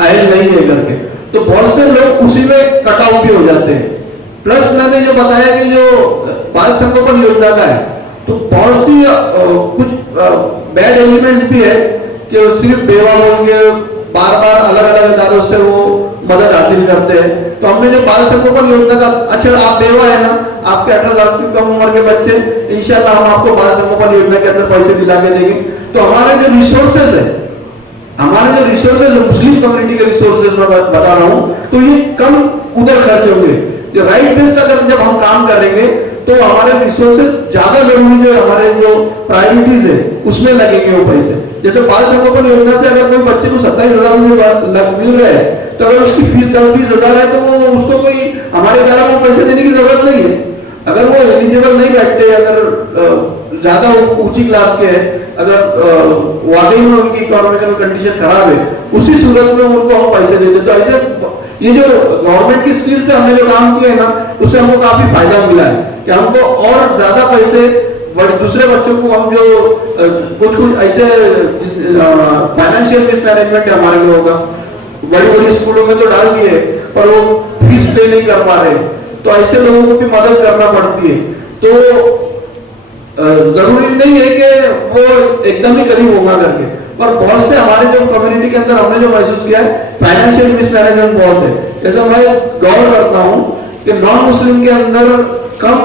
अहल नहीं है करके। तो बहुत से लोग उसी में कटआउट भी हो जाते हैं। प्लस मैंने जो बताया कि जो बाल संगोपन योजना का है, तो बहुत सी कुछ बैड एलिमेंट्स भी है कि सिर्फ बेवा होंगे, बार बार अलग अलग इदारों से वो मदद हासिल करते हैं। तो हमने जो बाल संगोपन योजना का, अच्छा आप बेवा है ना, आपके 18 साल की कम उम्र के बच्चे, इंशाल्लाह हम आपको बाल संगोपन योजना के अंदर पैसे दिला के देंगे। तो हमारे जो रिसोर्सेस है, हमारे जो रिसोर्सेज मुस्लिम कम्युनिटी के रिसोर्सेज में बता रहा हूँ, तो ये कम उधर खर्च होंगे। जो राइट बेस्ड अगर जब हम काम करेंगे तो हमारे रिसोर्सेज ज्यादा जरूरी, जो हमारे जो प्रायोरिटीज है उसमें लगेंगे वो पैसे। जैसे बाल संगोपन योजना से अगर कोई बच्चे को 27,000 मिल रहे हैं, तो अगर उसकी फीस 10-20,000 है, तो वो उसको कोई हमारे द्वारा वो पैसे देने की जरूरत नहीं है। अगर वो एलिजिबल नहीं बैठते, अगर ज्यादा ऊंची क्लास के हैं, अगर वाकई में उनकी इकोनॉमिकल कंडीशन खराब है, उसी सूरत में उनको हम पैसे देते। तो ऐसे ये जो गवर्नमेंट की स्कीम पे हमने जो काम किया है ना, उससे हमको काफी फायदा मिला है कि हमको और ज्यादा पैसे दूसरे बच्चों को हम जो कुछ ऐसे फाइनेंशियल मिसमैनेजमेंट है हमारे लोगों का, बड़ी बड़ी स्कूलों में तो डाल दिए और वो फीस पे नहीं कर पा रहे, तो ऐसे लोगों को भी मदद करना पड़ती है। तो जरूरी नहीं है कि वो एकदम ही गरीब होगा करके, पर बहुत से हमारे जो कम्युनिटी के अंदर हमने जो महसूस किया है, फाइनेंशियल मिसमैनेजमेंट बहुत है। जैसे मैं गौर करता हूँ कि नॉन मुस्लिम के अंदर कम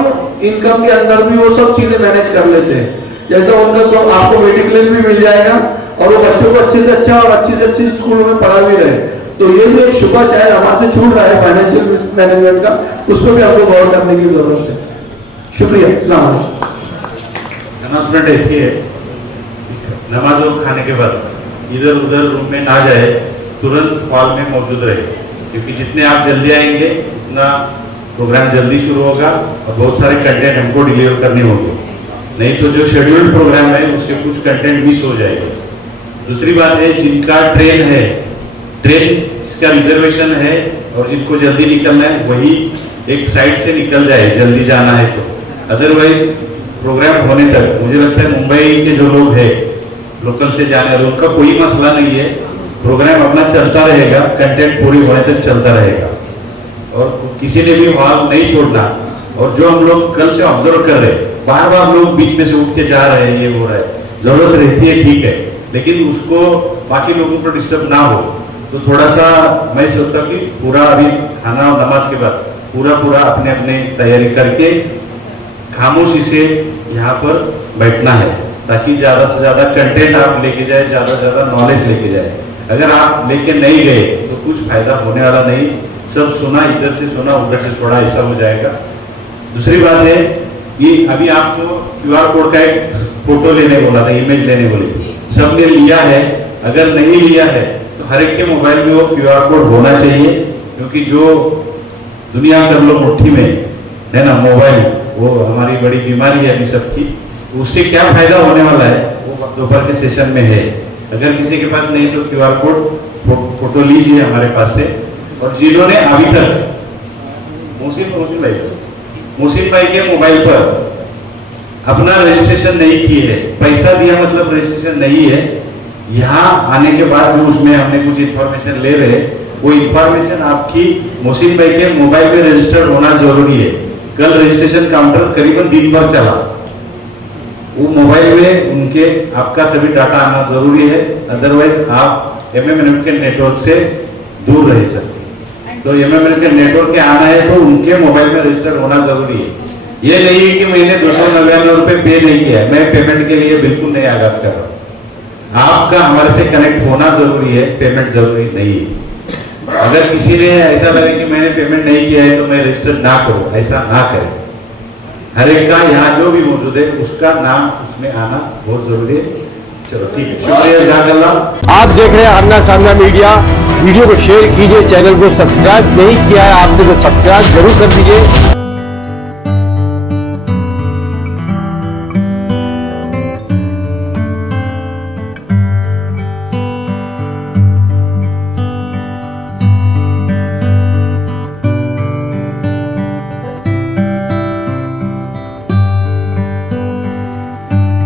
इनकम के अंदर भी वो सब चीजें मैनेज कर लेते हैं। जैसे उनका तो आपको मेडिक्लेम भी मिल जाएगा और वो बच्चों को अच्छे से अच्छा और अच्छी से अच्छी स्कूलों में पढ़ा भी रहे। तो ये भी एक शुबा शायद हमारे से छूट रहा है फाइनेंशियल मैनेजमेंट का, उस पर भी हमको गौर करने की जरूरत है। शुक्रिया। अस्सलाम वालेकुम। अनाउंसमेंट ऐसी है, नमाज और खाने के बाद इधर उधर रूम में ना जाए, तुरंत हॉल में मौजूद रहे, क्योंकि जितने आप जल्दी आएंगे उतना प्रोग्राम जल्दी शुरू होगा और बहुत सारे कंटेंट हमको डिलीवर करने होंगे। नहीं तो जो शेड्यूल्ड प्रोग्राम है उससे कुछ कंटेंट मिस हो जाएगा। दूसरी बात है, जिनका ट्रेन है, ट्रेन इसका रिजर्वेशन है और जिनको जल्दी निकलना है वही एक साइड से निकल जाए, जल्दी जाना है तो। अदरवाइज प्रोग्राम होने तक मुझे लगता है मुंबई के जो लोग हैं लोकल से जाने वाले, उनका कोई मसला नहीं है, प्रोग्राम अपना चलता रहेगा, कंटेंट पूरी होने तक चलता रहेगा और किसी ने भी हॉल नहीं छोड़ना। और जो हम लोग कल से ऑब्जर्व कर रहे हैं, बार बार लोग बीच में से उठ के जा रहे हैं, ये हो रहा है, जरूरत रहती है ठीक है, लेकिन उसको बाकी लोगों को डिस्टर्ब ना हो। तो थोड़ा सा मैं सोचता हूँ कि पूरा अभी खाना और नमाज के बाद पूरा अपने अपने तैयारी करके खामोशी से यहाँ पर बैठना है, ताकि ज्यादा से ज्यादा कंटेंट आप लेके जाए, ज्यादा से ज्यादा नॉलेज लेके जाए। अगर आप लेके नहीं गए तो कुछ फायदा होने वाला नहीं, सब सुना, इधर से सुना उधर से छोड़ा, ऐसा हो जाएगा। दूसरी बात है कि अभी आपको QR कोड का एक फोटो लेने बोला था, इमेज लेने बोले, सबने लिया है। अगर नहीं लिया है तो हर एक के मोबाइल में वो QR कोड होना चाहिए, क्योंकि जो दुनिया कर लो मुट्ठी में है ना मोबाइल, वो हमारी बड़ी बीमारी है अभी सबकी। उससे क्या फायदा होने वाला है वो दोपहर के सेशन में है। अगर किसी के पास नहीं तो QR कोड फोटो लीजिए हमारे पास से। और जिन्होंने अभी तक मोहसिन भाई के मोबाइल पर अपना रजिस्ट्रेशन नहीं किए है, पैसा दिया मतलब रजिस्ट्रेशन नहीं है, यहाँ आने के बाद जो उसमें हमने कुछ इंफॉर्मेशन ले रहे, वो इंफॉर्मेशन आपकी मोहसिन भाई के मोबाइल में रजिस्टर्ड होना जरूरी है। कल रजिस्ट्रेशन काउंटर करीबन दिन भर चला, वो मोबाइल में उनके आपका सभी डाटा आना जरूरी है, अदरवाइज आप MMNF के नेटवर्क से दूर रह सकते। तो MMNF के नेटवर्क के आना है तो उनके मोबाइल में रजिस्टर होना जरूरी है। ये नहीं है कि मैंने 299 रुपए पे नहीं किया, मैं पेमेंट के लिए बिल्कुल नहीं आगाज कर रहा। आपका हमारे से कनेक्ट होना जरूरी है, पेमेंट जरूरी नहीं है। अगर किसी ने ऐसा लगे कि मैंने पेमेंट नहीं किया है तो मैं रजिस्टर ना करूं, ऐसा ना करें। हर एक का यहाँ जो भी मौजूद है उसका नाम उसमें आना बहुत जरूरी है। चलो ठीक है, शुक्रिया जज़ाकल्लाह। आप देख रहे हैं आमना सामना मीडिया। वीडियो को शेयर कीजिए, चैनल को सब्सक्राइब नहीं किया है आपने तो सब्सक्राइब जरूर कर दीजिए।